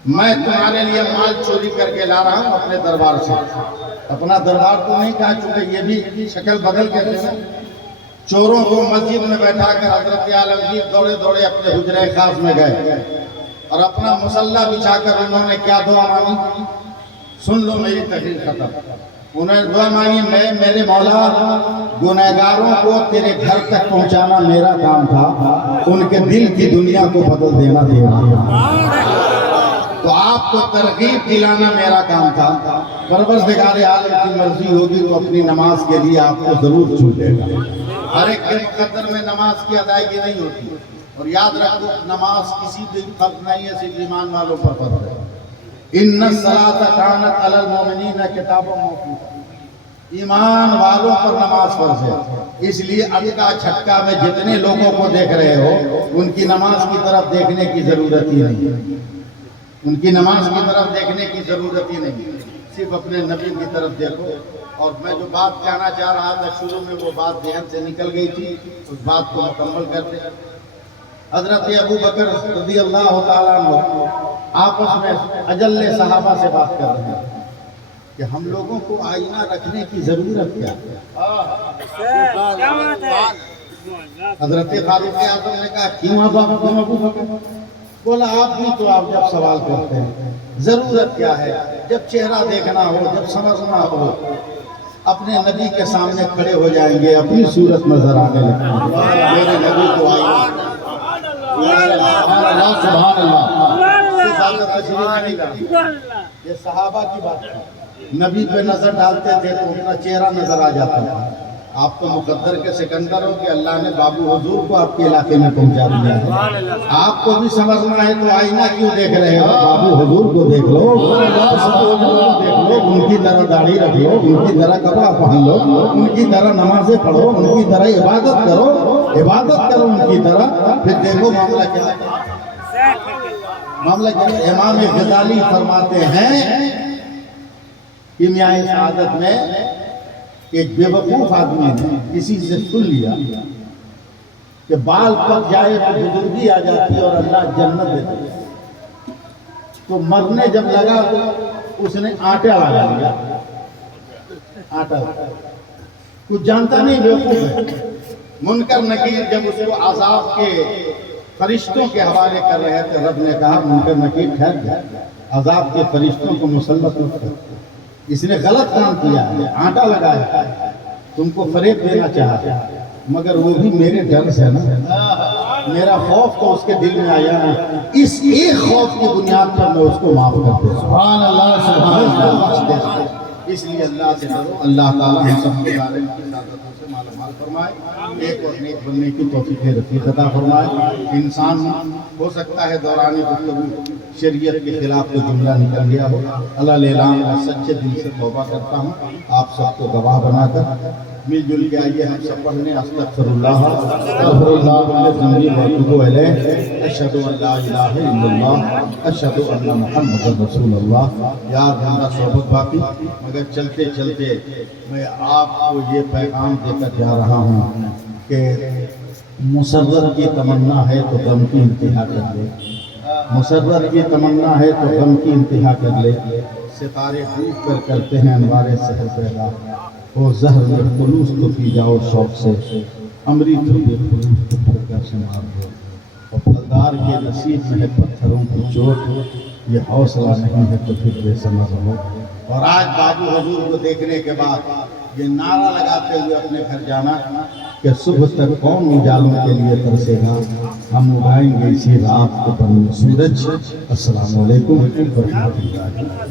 मैं तुम्हारे लिए माल चोरी करके ला रहा हूँ अपने दरबार से। अपना दरबार तो नहीं कहा, चूंकि ये भी शक्ल बदल के थे। चोरों को मस्जिद में बैठाकर हजरत आलमगीर दौड़े दौड़े अपने हुजरे खास में गए और अपना मुसल्ला बिछाकर उन्होंने क्या दुआ मांगी, सुन लो मेरी तकरीर खत्म। उन्होंने दुआ मांगी, मैं मेरे मौला गुनहगारों को तेरे घर तक पहुंचाना मेरा काम था, उनके दिल की दुनिया को बदल देना तेरा, तो आपको तरगीब दिलाना मेरा काम था। परवरदिगार आलम की मर्जी होगी तो अपनी नमाज के लिए आपको जरूर छूटेगा। हर एक के मुकद्दर में नमाज की अदायगी नहीं होती, और याद रखो नमाज किसी पे फर्ज नहीं है, सिर्फ ईमान वालों पर फर्ज है। इन्ना सलाता कानत अलल मोमिनीना किताबम मौकूता, ईमान वालों पर नमाज फर्ज है। इसलिए अटका छटका में जितने लोगों को देख रहे हो उनकी नमाज की तरफ देखने की जरूरत ही नहीं, उनकी नमाज की तरफ देखने की जरूरत ही नहीं, सिर्फ अपने नबी की तरफ देखो। और मैं जो बात कहना चाह रहा था शुरू में, वो बात ध्यान से निकल गई थी, उस बात को मुकम्मल करते। हजरत अबू बकर रज़ी अल्लाह तआला अन्हु आपस में अजल्ले सहाबा से बात कर रहे हैं कि हम लोगों को आईना रखने की जरूरत क्या है। हजरत फारूक आज़म ने कहा, क्यों अबू बकर? बोला, आप भी तो आप जब सवाल करते हैं जरूरत क्या है, जब चेहरा देखना हो, जब समझना हो, अपने नबी के सामने खड़े हो जाएंगे, अपनी सूरत नजर आने लगेगी। मेरे नबी को आई ये सहाबा की बात थी। नबी पे नजर डालते थे तो उनका चेहरा नजर आ जाता था। आप तो मुकद्दर के सिकंदर हो कि अल्लाह ने बाबू हुजूर को आपके इलाके में पहुंचा दिया है। आपको भी समझना है तो आईना क्यों देख रहे हो, बाबू हुजूर को देख लो, देख लो, उनकी तरह दाढ़ी रख लो, उनकी तरह कपड़ा पहन लो, उनकी तरह नमाजें पढ़ो, उनकी तरह इबादत करो उनकी तरह, फिर देखो मामला क्या है। इमाम गजाली फरमाते हैं कीमियाए सआदत में, एक बेवकूफ आदमी ने किसी से सुन लिया कि बाल पक जाए तो बुजुर्गी आ जाती है और अल्लाह जन्नत देता है, तो मरने जब लगा तो उसने आटा लगा लिया। आटा कुछ जानता नहीं, बेवकूफ है। मुनकर नकीर जब उसको आजाब के फरिश्तों के हवाले कर रहे थे, रब ने कहा मुनकर नकीर ठहर जा, अजाब के फरिश्तों को मुसल्लत मत कर, इसने गलत काम किया है, आटा लगाया है, तुमको फरेब देना चाहा, मगर वो भी मेरे डर से ना, मेरा खौफ तो उसके दिल में आया ना, इस एक खौफ की बुनियाद पर मैं उसको माफ कर देता हूं। सुभान अल्लाह, सुभान अल्लाह। इसलिए अल्लाह से डरो, अल्लाह ताला हम सबके बारे में इबादतों से मालामाल फरमाए, एक और नेक बनने की तौफीक रफ़ीक अता फरमाए। इंसान हो सकता है दौरान गुफ्तगू शरीयत के खिलाफ कोई जुमला निकल गया हो, अल्लाह लेलाम मैं सच्चे दिल से तौबा करता हूँ, आप सबको गवाह बनाकर मिलजुल के आइए हम सब पढ़ने अस्तगफिरुल्लाह अस्तगफिरुल्लाह ज़िंदगी वतूबु अलैह अशहदु अल्ला इलाहा इल्लल्लाह अशहदु अन्ना मुहम्मदुर रसूलुल्लाह। यार हमारा सोबत बाकी, मगर चलते चलते मैं आपको ये पैगाम देकर जा रहा हूँ कि मुसर्रर की तमन्ना है तो गम की इंतहा कर ले, मुसर्रर की तमन्ना है तो गम की इंतहा कर ले, सितारे डूब कर करते हैं अनवारे सहर पैदा, ओ जहर में खुलूस तो पी जाओ शौक से, अमृत हो ये खुलूस तो ठोकर से मार दो, और फलदार के नसीब में है पत्थरों की चोट, ये हौसला नहीं है तो फिर बेसमझ हो। और आज बाबू हुजूर को देखने के बाद ये नारा लगाते हुए अपने घर जाना कि सुबह तक कौन उजालों के लिए तरसेगा, हम उगाएंगे इसी रात के पर सूरज। अस्सलाम वालेकुम व रहमतुल्लाह।